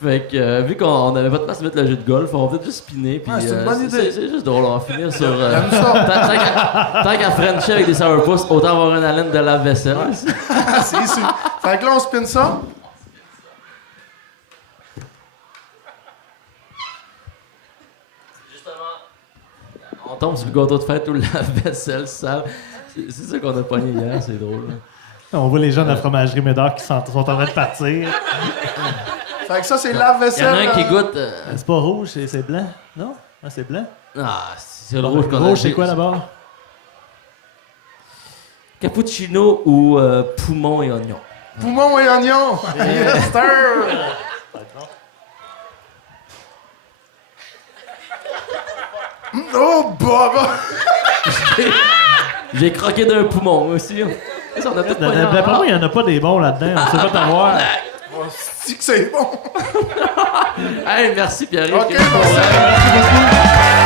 Fait que vu qu'on n'avait pas de place à mettre le jeu de golf, on va peut-être juste spinner. Puis, c'est une bonne idée. C'est juste drôle, on va finir sur... J'aime ça. Tant qu'à Frencher avec des sourpuss, autant avoir une haleine de lave-vaisselle. C'est sûr. Fait que là, on spinne ça. On tombe sur le gâteau de fête ou la vaisselle sale. C'est ça qu'on a pogné hier, c'est drôle. On voit les gens de la fromagerie Médard qui sont en train de partir. Fait que ça, c'est Il y lave-vaisselle. en a un qui goûte... C'est pas rouge, c'est blanc. Non? Ah, c'est blanc. Ah, c'est le rouge qu'on a. Rouge, c'est quoi d'abord? Cappuccino ou poumon et oignon? Poumon et oignon. Yes, sir. Oh, baba! J'ai croqué d'un poumon, moi aussi. Ça, on a tout pogné D'après en moi, il n'y en a pas des bons là-dedans. On sait pas t'avoir. Oh, c'est que c'est bon. Hey, merci Pierre. OK, merci beaucoup.